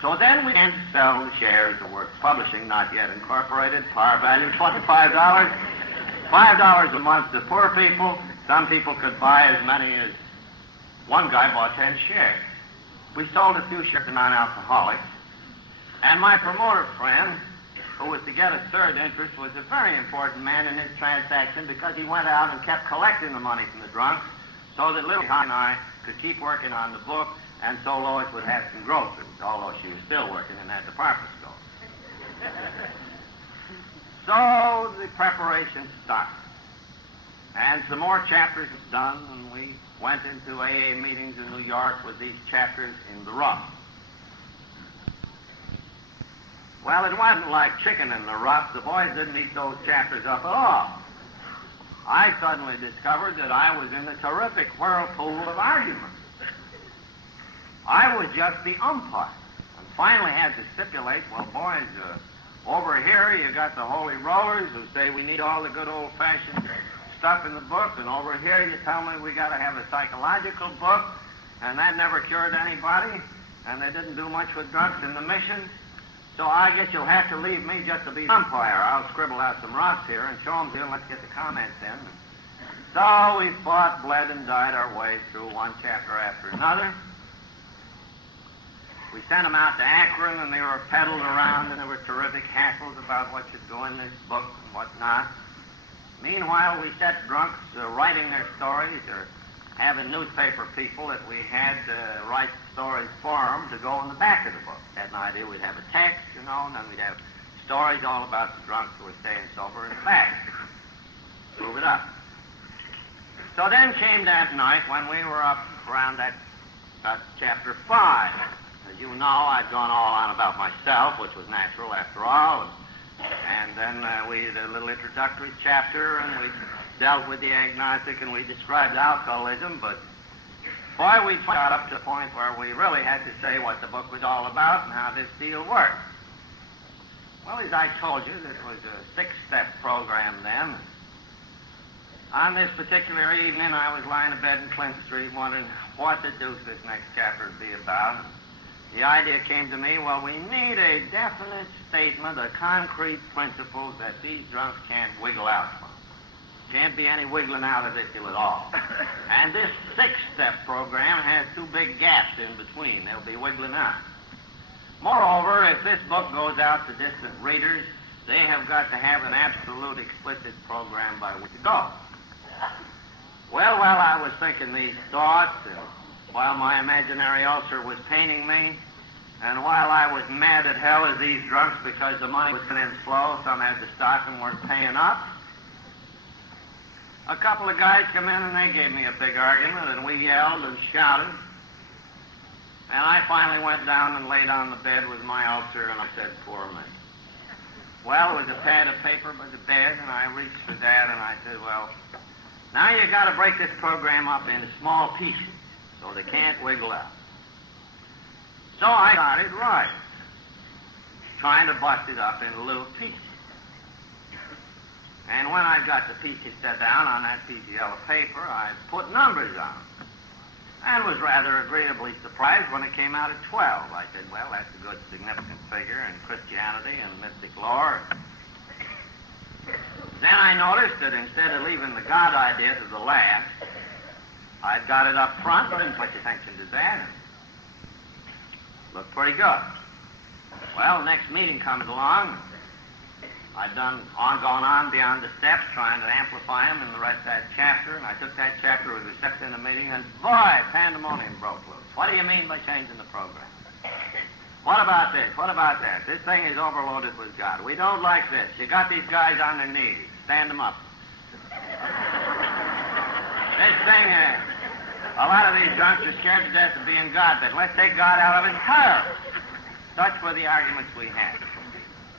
So then we began to sell the shares of Works Publishing, not yet incorporated, par value $25, $5 a month to poor people. Some people could buy as many as one guy bought 10 shares. We sold a few shares to non-alcoholics, and my promoter friend, who was to get a third interest, was a very important man in this transaction because he went out and kept collecting the money from the drunks so that little Tom and I could keep working on the book, and so Lois would have some groceries, although she was still working in that department store. So the preparation started. And some more chapters were done, and we went into AA meetings in New York with these chapters in the rough. Well, it wasn't like chicken in the rough. The boys didn't eat those chapters up at all. I suddenly discovered that I was in a terrific whirlpool of argument. I was just the umpire, and finally had to stipulate, well, boys, over here you got the holy rollers who say we need all the good old-fashioned stuff in the book, and over here you tell me we got to have a psychological book, and that never cured anybody, and they didn't do much with drunks in the mission. So I guess you'll have to leave me just to be umpire. I'll scribble out some roughs here and show them to you, and let's get the comments in. So we fought, bled, and died our way through one chapter after another. We sent them out to Akron, and they were peddled around, and there were terrific hassles about what should go in this book and what not. Meanwhile, we set drunks writing their stories or having newspaper people that we had write stories for them to go in the back of the book. Had an idea we'd have a text, and then we'd have stories all about the drunks who were staying sober in the back. Prove it up. So then came that night when we were up around that chapter 5. As you know, I'd gone all on about myself, which was natural after all, and then we did a little introductory chapter, and we dealt with the agnostic, and we described alcoholism, but boy, we got up to the point where we really had to say what the book was all about and how this deal worked. Well, as I told you, this was a 6-step program then. On this particular evening, I was lying in bed in Clint Street wondering what the deuce this next chapter would be about. The idea came to me, well, we need a definite statement, a concrete principle that these drunks can't wiggle out from. Can't be any wiggling out of it at all. And this 6-step program has 2 big gaps in between. They'll be wiggling out. Moreover, if this book goes out to distant readers, they have got to have an absolute explicit program by which to go. Well, while I was thinking these thoughts, and while my imaginary ulcer was paining me, and while I was mad at hell at these drunks because the money was coming in slow, some had to stop and weren't paying up, a couple of guys come in and they gave me a big argument, and we yelled and shouted. And I finally went down and laid on the bed with my ulcer, and I said, poor me. Well, there was a pad of paper by the bed, and I reached for that, and I said, well, now you got to break this program up into small pieces so they can't wiggle out. So I got it right, trying to bust it up into little pieces. And when I got the pieces set down on that piece of yellow paper, I put numbers on them, and was rather agreeably surprised when it came out at 12. I said, well, that's a good significant figure in Christianity and mystic lore. Then I noticed that instead of leaving the God idea to the last, I'd got it up front, didn't pay attention to that. Looked pretty good. Well, next meeting comes along. I'd gone on beyond the steps, trying to amplify them in the rest of that chapter, and I took that chapter with respect in the meeting, and boy, pandemonium broke loose. What do you mean by changing the program? What about this? What about that? This thing is overloaded with God. We don't like this. You got these guys on their knees. Stand them up. This thing, a lot of these drunks are scared to death of being God, but let's take God out of it entirely. Such were the arguments we had.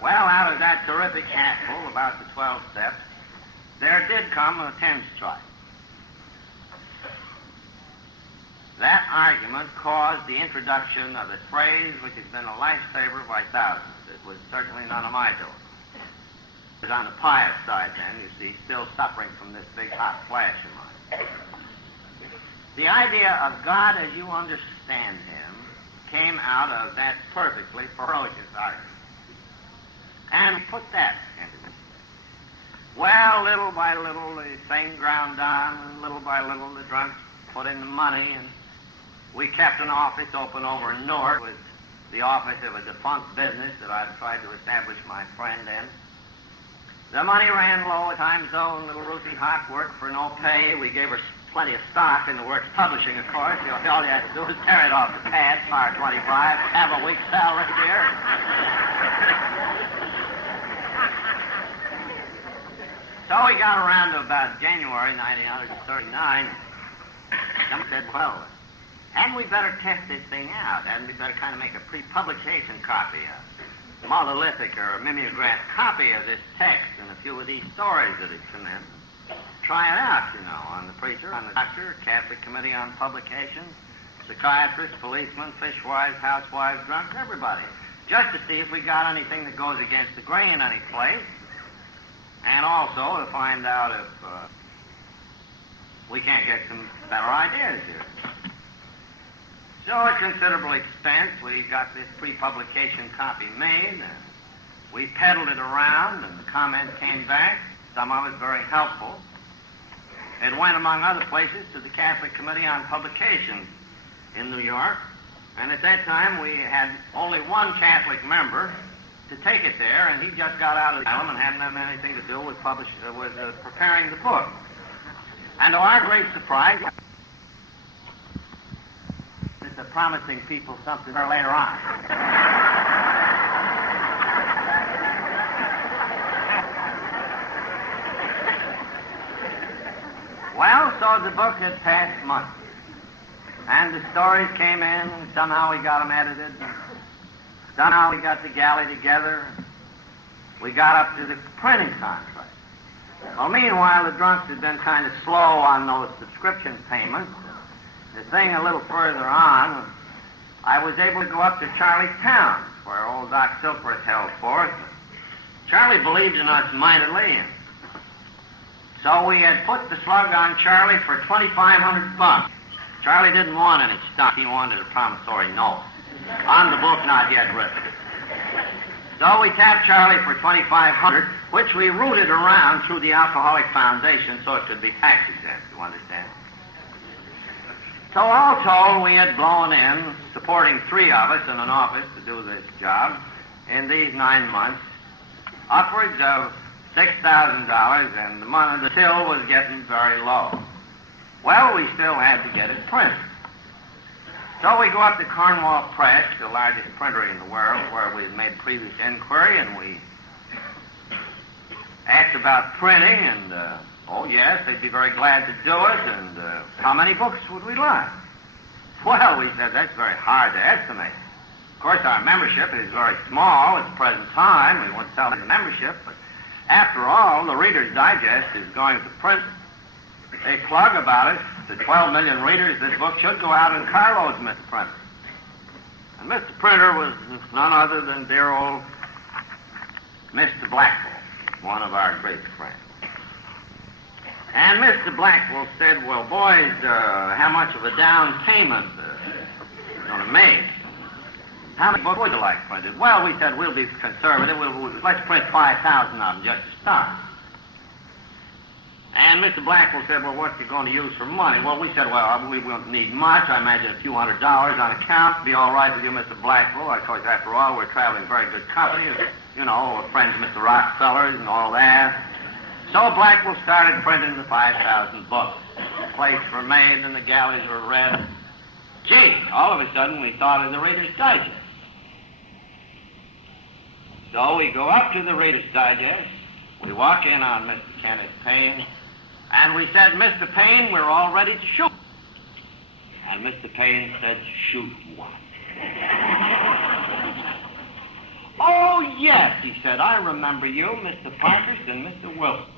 Well, out of that terrific hatful, about the 12 steps, there did come a 10 strike. That argument caused the introduction of a phrase which has been a lifesaver by thousands. It was certainly none of my doing. It was on the pious side then, you see, still suffering from this big hot flash of mine. The idea of God as you understand him came out of that perfectly ferocious argument. And put that into it. Well, little by little, the thing ground down, and little by little, the drunks put in the money, and we kept an office open over in Newark with the office of a defunct business that I'd tried to establish my friend in. The money ran low at times, though, and little Ruthie Hawk worked for no pay. We gave her plenty of stock in the works publishing, of course. All you had to do was tear it off the pad, fire 25, have a week's salary here. So we got around to about January 1939. Someone said, well, hadn't we better test this thing out? Hadn't we better kind of make a pre-publication copy, a monolithic or a mimeograph copy of this text and a few of these stories that had come in? Try it out, you know, on the preacher, on the doctor, Catholic Committee on Publication, psychiatrists, policemen, fishwives, housewives, drunks, everybody. Just to see if we got anything that goes against the grain any place. And also to find out if we can't get some better ideas here. So at considerable expense, we got this pre-publication copy made, and we peddled it around, and the comments came back, some of it very helpful. It went, among other places, to the Catholic Committee on Publications in New York, and at that time we had only one Catholic member to take it there, and he just got out of the asylum and hadn't had anything to do with preparing the book. And to our great surprise, it's promising people something later on. Well, so the book had passed muster, and the stories came in, and somehow we got them edited. Somehow we got the galley together. We got up to the printing contract. Well, meanwhile, the drunks had been kind of slow on those subscription payments. The thing a little further on, I was able to go up to Charlie's town, where old Doc Silkworth held forth. Charlie believed in us mightily, and so we had put the slug on Charlie for $2,500. Charlie didn't want any stock. He wanted a promissory note on the book not yet written. So we tapped Charlie for $2,500, which we routed around through the Alcoholic Foundation so it could be tax exempt, you understand? So all told, we had blown in, supporting three of us in an office to do this job, in these 9 months, upwards of $6,000, and the money, the till was getting very low. Well, we still had to get it printed. So we go up to Cornwall Press, the largest printer in the world, where we had made previous inquiry, and we asked about printing, and, oh yes, they'd be very glad to do it, and how many books would we like? Well, we said, that's very hard to estimate. Of course, our membership is very small at the present time. We won't tell them the membership, but after all, the Reader's Digest is going to print a plug about it. To 12 million readers, this book should go out in carloads, Mr. Printer. And Mr. Printer was none other than dear old Mr. Blackwell, one of our great friends. And Mr. Blackwell said, well, boys, how much of a down payment you're going to make? How many books would you like printed? Well, we said, we'll be conservative. Let's print 5,000 of them just to start. And Mr. Blackwell said, well, what are you going to use for money? Well, we said, well, we won't need much. I imagine a few $100 on account. Be all right with you, Mr. Blackwell. Of course, after all, we're traveling very good company. You know, we're friends with Mr. Rockefeller and all that. So Blackwell started printing the 5,000 books. The plates were made and the galleys were read. Gee, all of a sudden we thought of the Reader's Digest. So we go up to the Reader's Digest. We walk in on Mr. Kenneth Payne, and we said, Mr. Payne, we're all ready to shoot. And Mr. Payne said, shoot what? Oh, yes, he said, I remember you, Mr. Parkhurst and Mr. Wilson.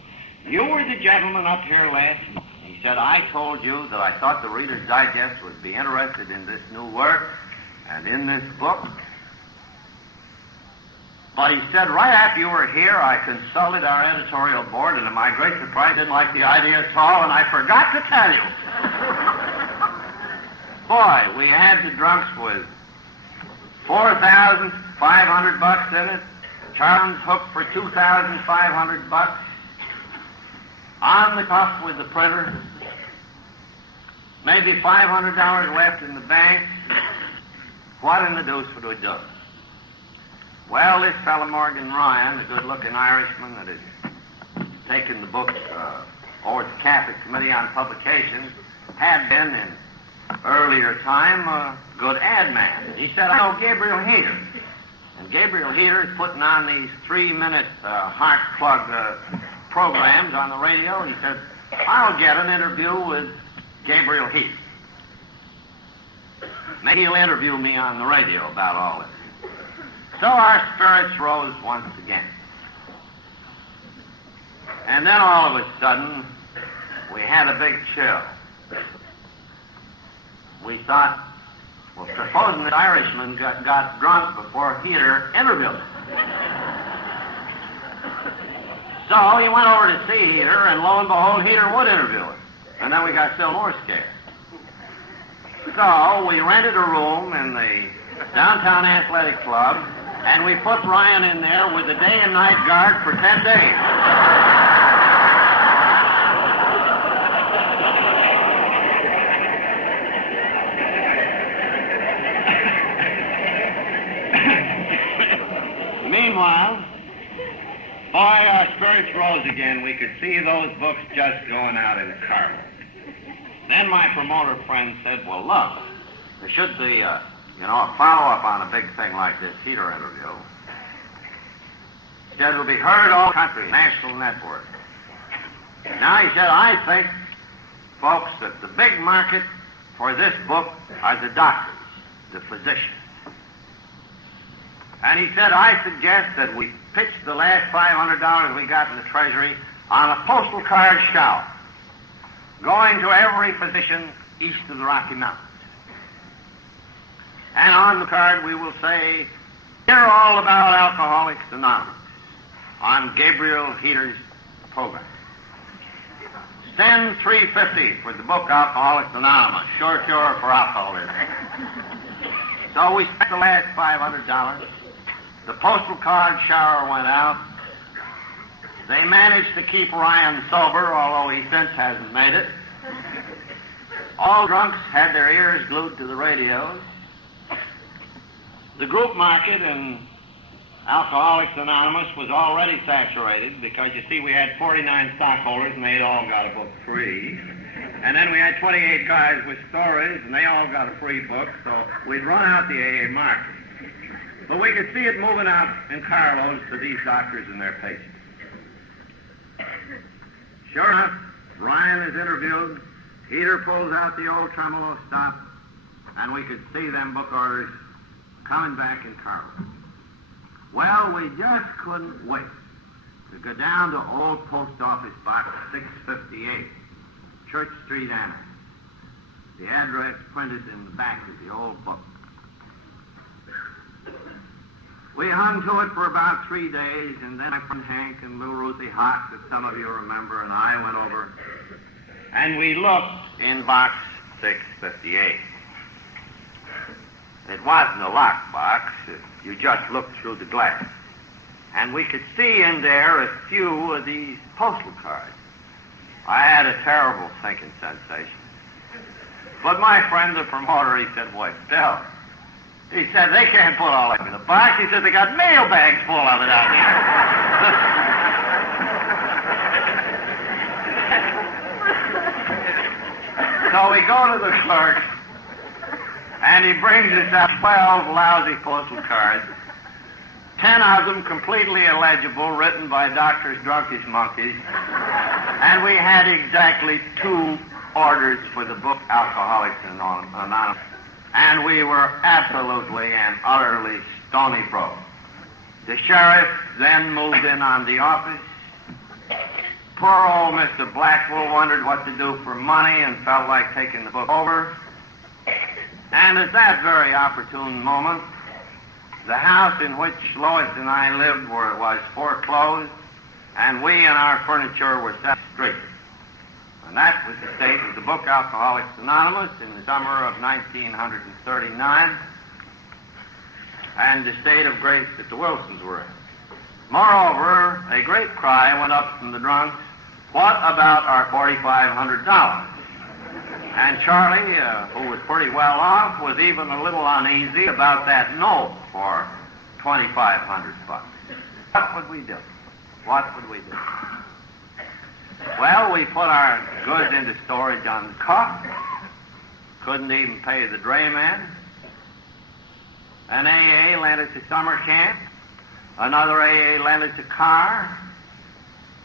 You were the gentleman up here last month. He said, I told you that I thought the Reader's Digest would be interested in this new work and in this book. But he said, right after you were here, I consulted our editorial board, and to my great surprise, didn't like the idea at all, and I forgot to tell you. Boy, we had the drunks with $4,500 in it. Charles hooked for $2,500. On the cuff with the printer. Maybe $500 left in the bank. What in the deuce would we do? Well, this fellow Morgan Ryan, the good-looking Irishman that has taken the book over to the Catholic Committee on Publications, had been in earlier time a good ad man. He said, I know Gabriel Heater. And Gabriel Heater is putting on these 3-minute heart plug programs on the radio. He said, I'll get an interview with Gabriel Heater. Maybe he'll interview me on the radio about all this. So our spirits rose once again. And then all of a sudden, we had a big chill. We thought, well, supposing the Irishman got drunk before Heater interviewed him. So he went over to see Heater, and lo and behold, Heater would interview him. And then we got still more scared. So we rented a room in the Downtown Athletic Club, and we put Ryan in there with the day and night guard for 10 days. Meanwhile, boy, our spirits rose again. We could see those books just going out in the car. Then my promoter friend said, well, look, there should be a follow-up on a big thing like this Heater interview. He said, it'll be heard all the country, national network. Now, he said, I think, folks, that the big market for this book are the doctors, the physicians. And he said, I suggest that we pitch the last $500 we got in the Treasury on a postal card shower, going to every physician east of the Rocky Mountains. And on the card we will say, hear all about Alcoholics Anonymous on Gabriel Heater's program. Send $350 for the book Alcoholics Anonymous, sure cure for alcoholism. So we spent the last $500. The postal card shower went out. They managed to keep Ryan sober, although he since hasn't made it. All drunks had their ears glued to the radios. The group market in Alcoholics Anonymous was already saturated because, you see, we had 49 stockholders and they'd all got a book free. And then we had 28 guys with stories and they all got a free book, so we'd run out the AA market. But we could see it moving out in carloads to these doctors and their patients. Sure enough, Ryan is interviewed, Peter pulls out the old tremolo stop, and we could see them book orders coming back in carloads. Well, we just couldn't wait to go down to old Post Office Box 658, Church Street, Anna. The address printed in the back of the old book. We hung to it for about 3 days, and then my friend Hank and little Ruthie Hawk, that some of you remember, and I went over, and we looked in box 658. It wasn't a locked box. You just looked through the glass. And we could see in there a few of these postal cards. I had a terrible sinking sensation. But my friend, the promoter, he said, "Wait, Bill." He said, "They can't put all that in the box." He said, "They got mail bags full of it out here." So we go to the clerk, and he brings us out 12 lousy postal cards, 10 of them completely illegible, written by doctors, drunkish monkeys, and we had exactly 2 orders for the book Alcoholics Anonymous, and we were absolutely and utterly stony broke. The sheriff then moved in on the office. Poor old Mr. Blackwell wondered what to do for money and felt like taking the book over. And at that very opportune moment, the house in which Lois and I lived was foreclosed, and we and our furniture were set straight. And that was the state of the book Alcoholics Anonymous in the summer of 1939, and the state of grace that the Wilsons were in. Moreover, a great cry went up from the drunks, "What about our $4,500? And Charlie, who was pretty well off, was even a little uneasy about that note for $2,500. What would we do? What would we do? Well, we put our goods into storage on the car. Couldn't even pay the drayman. An AA lent us a summer camp. Another AA lent us a car.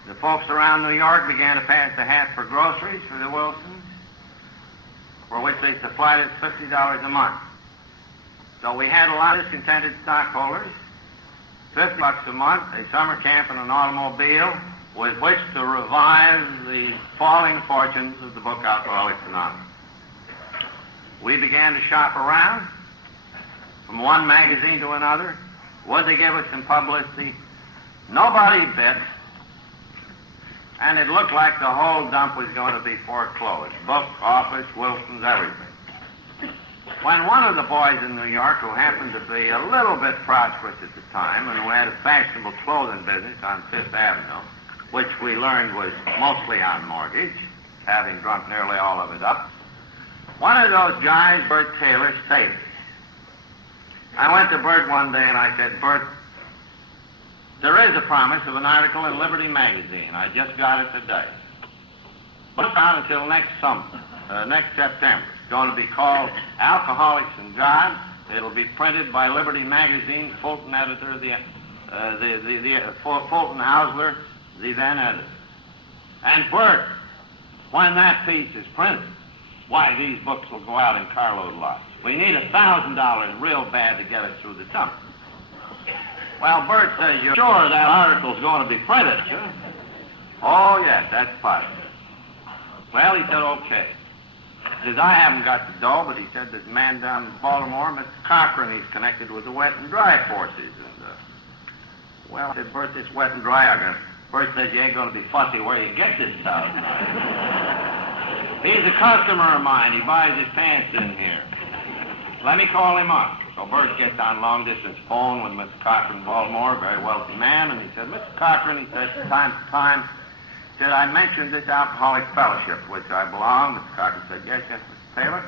The folks around New York began to pass the hat for groceries for the Wilsons, for which they supplied us $50 a month. So we had a lot of discontented stockholders, $50 a month, a summer camp, and an automobile with which to revive the falling fortunes of the book Alcoholics Anonymous. We began to shop around from one magazine to another. Would they give us some publicity? Nobody bit. And it looked like the whole dump was going to be foreclosed. Book, office, Wilson's, everything. When one of the boys in New York, who happened to be a little bit prosperous at the time and who had a fashionable clothing business on Fifth Avenue, which we learned was mostly on mortgage, having drunk nearly all of it up, one of those guys, Bert Taylor, saved us. I went to Bert one day and I said, "Bert, there is a promise of an article in Liberty magazine. I just got it today. But it's not until next September. It's going to be called Alcoholics and God. It'll be printed by Liberty magazine, Fulton editor, Fulton Hausler, the then editor. And Bert, when that piece is printed, why, these books will go out in carload lots. We need $1,000 real bad to get us through the summer." Well, Bert says, "You're sure that article's going to be printed, sure?" "Oh, yes, that's positive." Well, he said, "Okay." He says, "I haven't got the dough," but he said, "There's a man down in Baltimore, Mr. Cochran, he's connected with the wet and dry forces." And, well, I said, "Bert, this wet and dry argument." Bert says, "You ain't going to be fussy where you get this stuff." "He's a customer of mine. He buys his pants in here. Let me call him up." So Bert gets on long-distance phone with Mr. Cochran in Baltimore, a very wealthy man, and he said, "Mr. Cochran," he said, "from time to time," said, "I mentioned this Alcoholic Fellowship to which I belong." Mr. Cochran said, "Yes, yes, Mr. Taylor."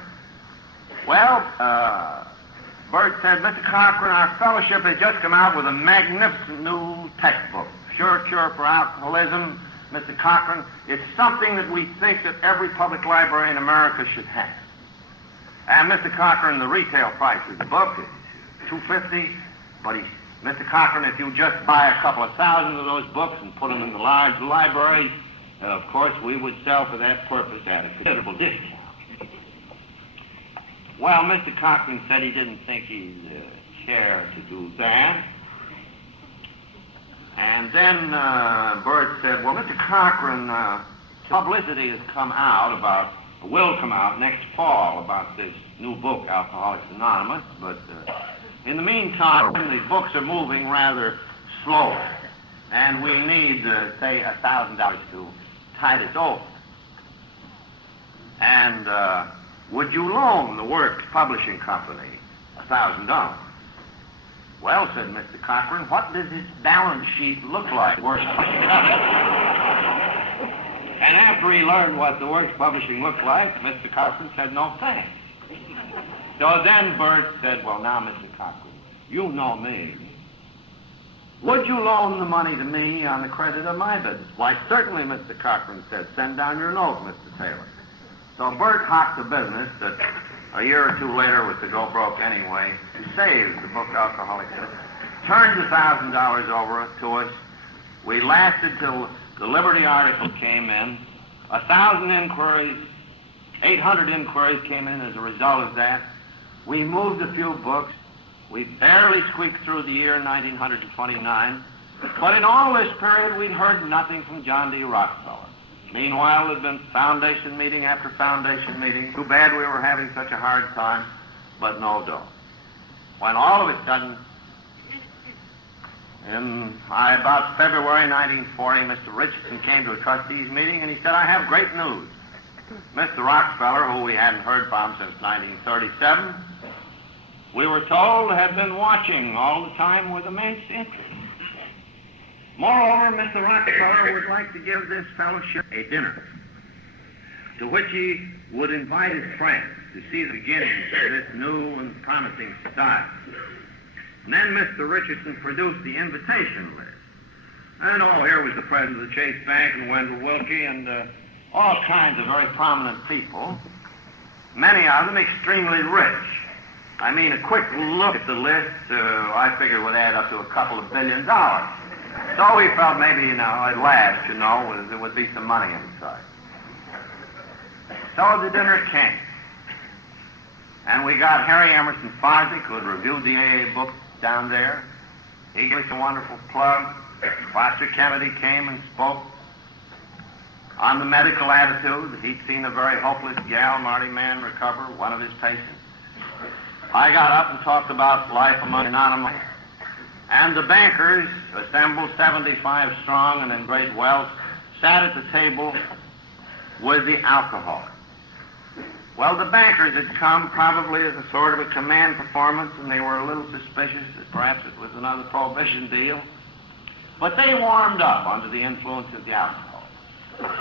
"Well, Bert said, Mr. Cochran, our fellowship has just come out with a magnificent new textbook. Sure cure for alcoholism. Mr. Cochran, it's something that we think that every public library in America should have. And Mr. Cochran, the retail price of the book is $2.50, but Mr. Cochran, if you just buy a couple of thousand of those books and put them in the large library, of course, we would sell for that purpose at a considerable discount. Well, Mr. Cochran said he didn't think he'd care to do that. And then Bert said, well, Mr. Cochran, publicity has come out will come out next fall about this new book, Alcoholics Anonymous, but in the meantime, the books are moving rather slowly, and we need, say, $1,000 to tide us over. And would you loan the Works Publishing Company $1,000? Well, said Mr. Cochran, what does its balance sheet look like? Works Publishing Company. And after he learned what the Works Publishing looked like, Mr. Cochran said, no thanks. So then Bert said, well, now, Mr. Cochran, you know me. Would you loan the money to me on the credit of my business? Why, certainly, Mr. Cochran said, send down your note, Mr. Taylor. So Bert hocked the business that a year or two later was to go broke anyway, to save the book Alcoholics, turned the $1,000 over to us. We lasted till the Liberty article came in. 1,000 inquiries, 800 inquiries came in as a result of that. We moved a few books. We barely squeaked through the year 1929. But in all this period, we'd heard nothing from John D. Rockefeller. Meanwhile, there'd been foundation meeting after foundation meeting. Too bad we were having such a hard time, but no dough. When all of a sudden, in about February 1940, Mr. Richardson came to a trustees meeting, and he said, I have great news. Mr. Rockefeller, who we hadn't heard from since 1937, we were told had been watching all the time with immense interest. Moreover, Mr. Rockefeller would like to give this fellowship a dinner, to which he would invite his friends to see the beginnings of this new and promising style. And then Mr. Richardson produced the invitation list. And here was the president of the Chase Bank and Wendell Willkie and all kinds of very prominent people, many of them extremely rich. I mean, a quick look at the list, I figured would add up to a couple of $1 billion. So we felt maybe, at last, there would be some money inside. So the dinner came. And we got Harry Emerson Fosdick, who had reviewed the AA book down there. He gave us a wonderful plug. Foster Kennedy came and spoke on the medical attitude. He'd seen a very hopeless gal, Marty Mann, recover, one of his patients. I got up and talked about life among anonymous. And the bankers, assembled 75 strong and in great wealth, sat at the table with the alcoholics. Well, the bankers had come probably as a sort of a command performance, and they were a little suspicious that perhaps it was another prohibition deal. But they warmed up under the influence of the alcohol.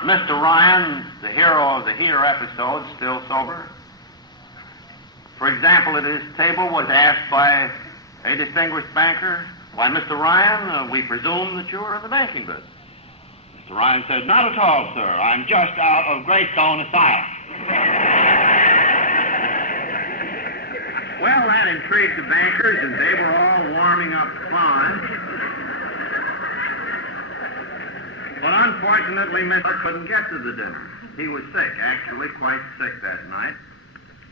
Mr. Ryan, the hero of the Heater episode, still sober, for example, at his table was asked by a distinguished banker, why, Mr. Ryan, we presume that you are in the banking business. Mr. Ryan said, not at all, sir. I'm just out of Greystone Asylum. Well, that intrigued the bankers, and they were all warming up fine. But unfortunately, Mr. couldn't get to the dinner. He was sick, actually quite sick that night.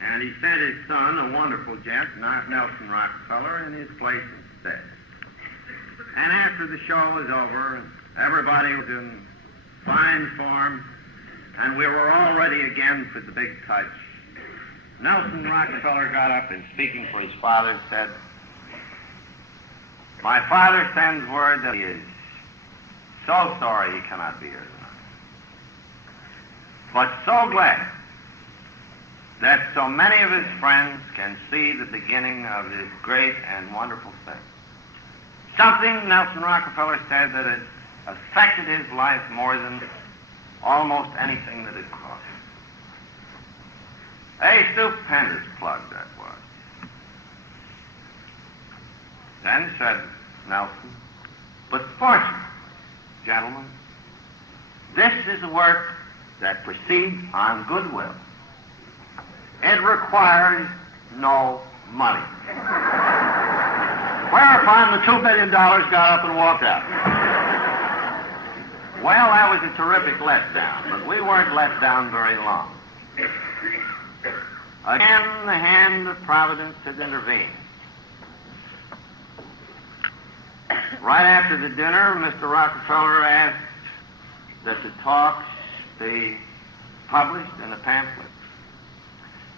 And he sent his son, a wonderful gent, Nelson Rockefeller, in his place instead. And after the show was over, everybody was in fine form, and we were all ready again for the big touch. Nelson Rockefeller got up and, speaking for his father, said, my father sends word that he is so sorry he cannot be here tonight, but so glad that so many of his friends can see the beginning of this great and wonderful thing. Something, Nelson Rockefeller said, that had affected his life more than almost anything that had cost him. A stupendous plug that was. Then said Nelson, "But fortunately, gentlemen, this is a work that proceeds on goodwill. It requires no money." Whereupon the $2 billion got up and walked out. Well, that was a terrific letdown, but we weren't let down very long. Again, the hand of Providence had intervened. Right after the dinner, Mr. Rockefeller asked that the talks be published in a pamphlet.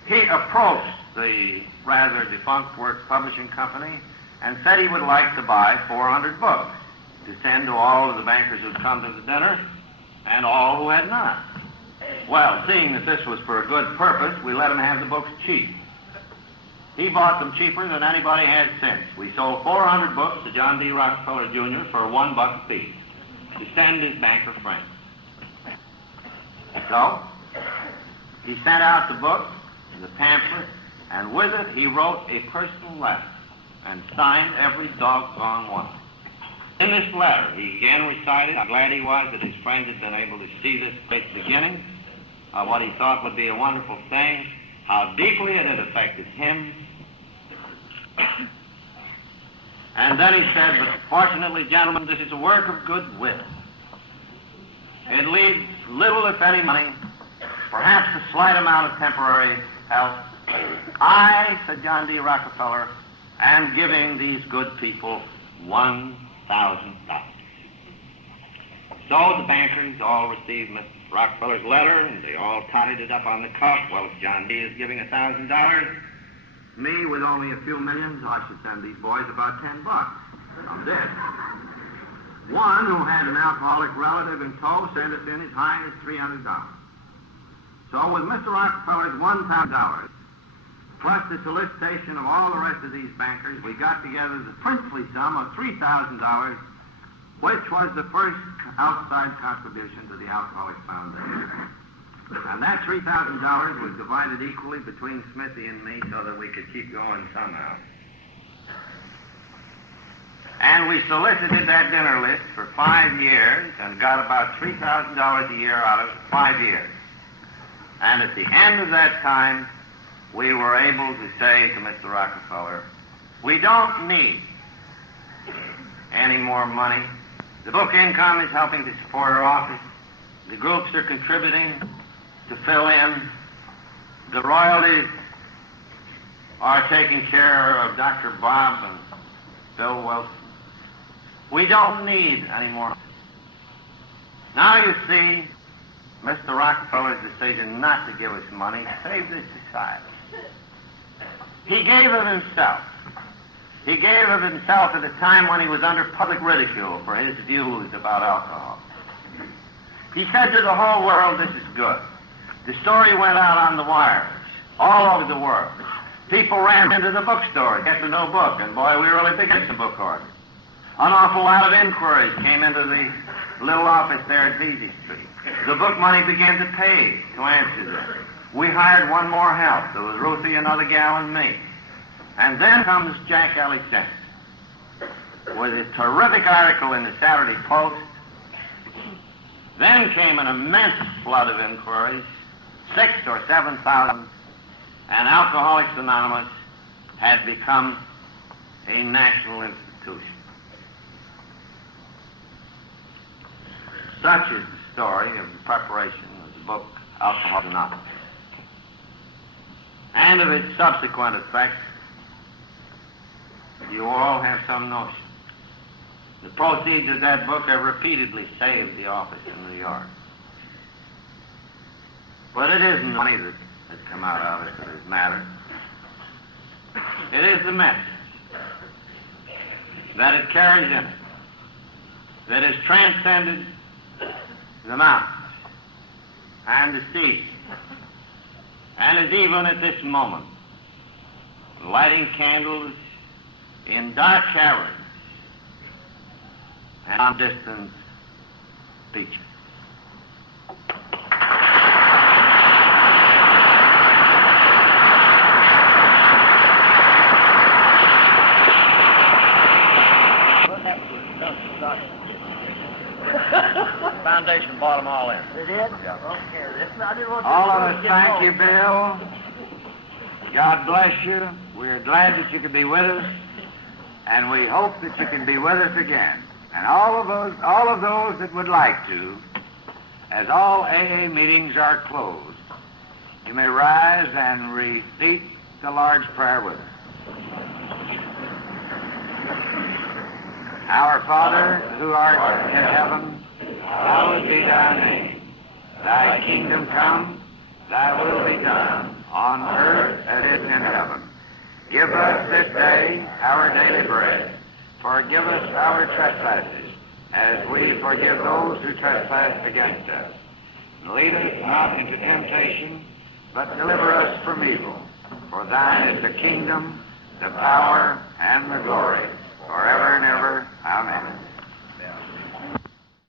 He approached the rather defunct Works Publishing Company and said he would like to buy 400 books to send to all of the bankers who'd come to the dinner and all who had not. Well, seeing that this was for a good purpose, we let him have the books cheap. He bought them cheaper than anybody has since. We sold 400 books to John D. Rockefeller Jr. for $1 apiece to send his banker friends. So, he sent out the book, the pamphlet, and with it he wrote a personal letter and signed every doggone one. In this letter, he again recited how glad he was that his friends had been able to see this great beginning of what he thought would be a wonderful thing, how deeply it had affected him. And then he said, "But fortunately, gentlemen, this is a work of goodwill. It leaves little, if any, money, perhaps a slight amount of temporary help. I," said John D. Rockefeller, "am giving these good people $1,000. So the bankers all received Mr. Rockefeller's letter, and they all totted it up on the cuff. "Well, if John D. is giving $1,000, me, with only a few millions, I should send these boys about $10. Some did. One, who had an alcoholic relative in tow, sent us in as high as $300. So with Mr. Rockefeller's $1,000, plus the solicitation of all the rest of these bankers, we got together the princely sum of $3,000, which was the first outside contribution to the Alcoholics Foundation. And that $3,000 was divided equally between Smithy and me so that we could keep going somehow. And we solicited that dinner list for 5 years and got about $3,000 a year out of it, 5 years. And at the end of that time, we were able to say to Mr. Rockefeller, "We don't need any more money. The book income is helping to support our office. The groups are contributing to fill in. The royalties are taking care of Dr. Bob and Bill Wilson. We don't need any more." Now you see, Mr. Rockefeller's decision not to give us money saved this society. He gave of himself. He gave of himself at a time when he was under public ridicule for his views about alcohol. He said to the whole world, "This is good." The story went out on the wires all over the world. People ran into the bookstore to get the new book, and boy, we really began some book orders. An awful lot of inquiries came into the little office there at Vesey Street. The book money began to pay to answer them. We hired one more help. There was Ruthie, another gal, and me. And then comes Jack Alexander with a terrific article in the Saturday Post. Then came an immense flood of inquiries, 6,000 or 7,000, and Alcoholics Anonymous had become a national institution. Such is the story of the preparation of the book Alcoholics Anonymous, and of its subsequent effects. You all have some notion. The proceeds of that book have repeatedly saved the office in New York. But it isn't the money that has come out of it that has mattered. It is the message that it carries in it that has transcended the mountains and the seas, and is even at this moment lighting candles in dark caverns and on distant beaches. All of us thank you, Bill. God bless you. We're glad that you could be with us, and we hope that you can be with us again. And all of those that would like to, as all AA meetings are closed, you may rise and repeat the Lord's Prayer with us. Our Father, who art in heaven, hallowed be thy name. Thy kingdom come, thy will be done, on earth as it is in heaven. Give us this day our daily bread. Forgive us our trespasses, as we forgive those who trespass against us. And lead us not into temptation, but deliver us from evil. For thine is the kingdom, the power, and the glory, forever and ever. Amen.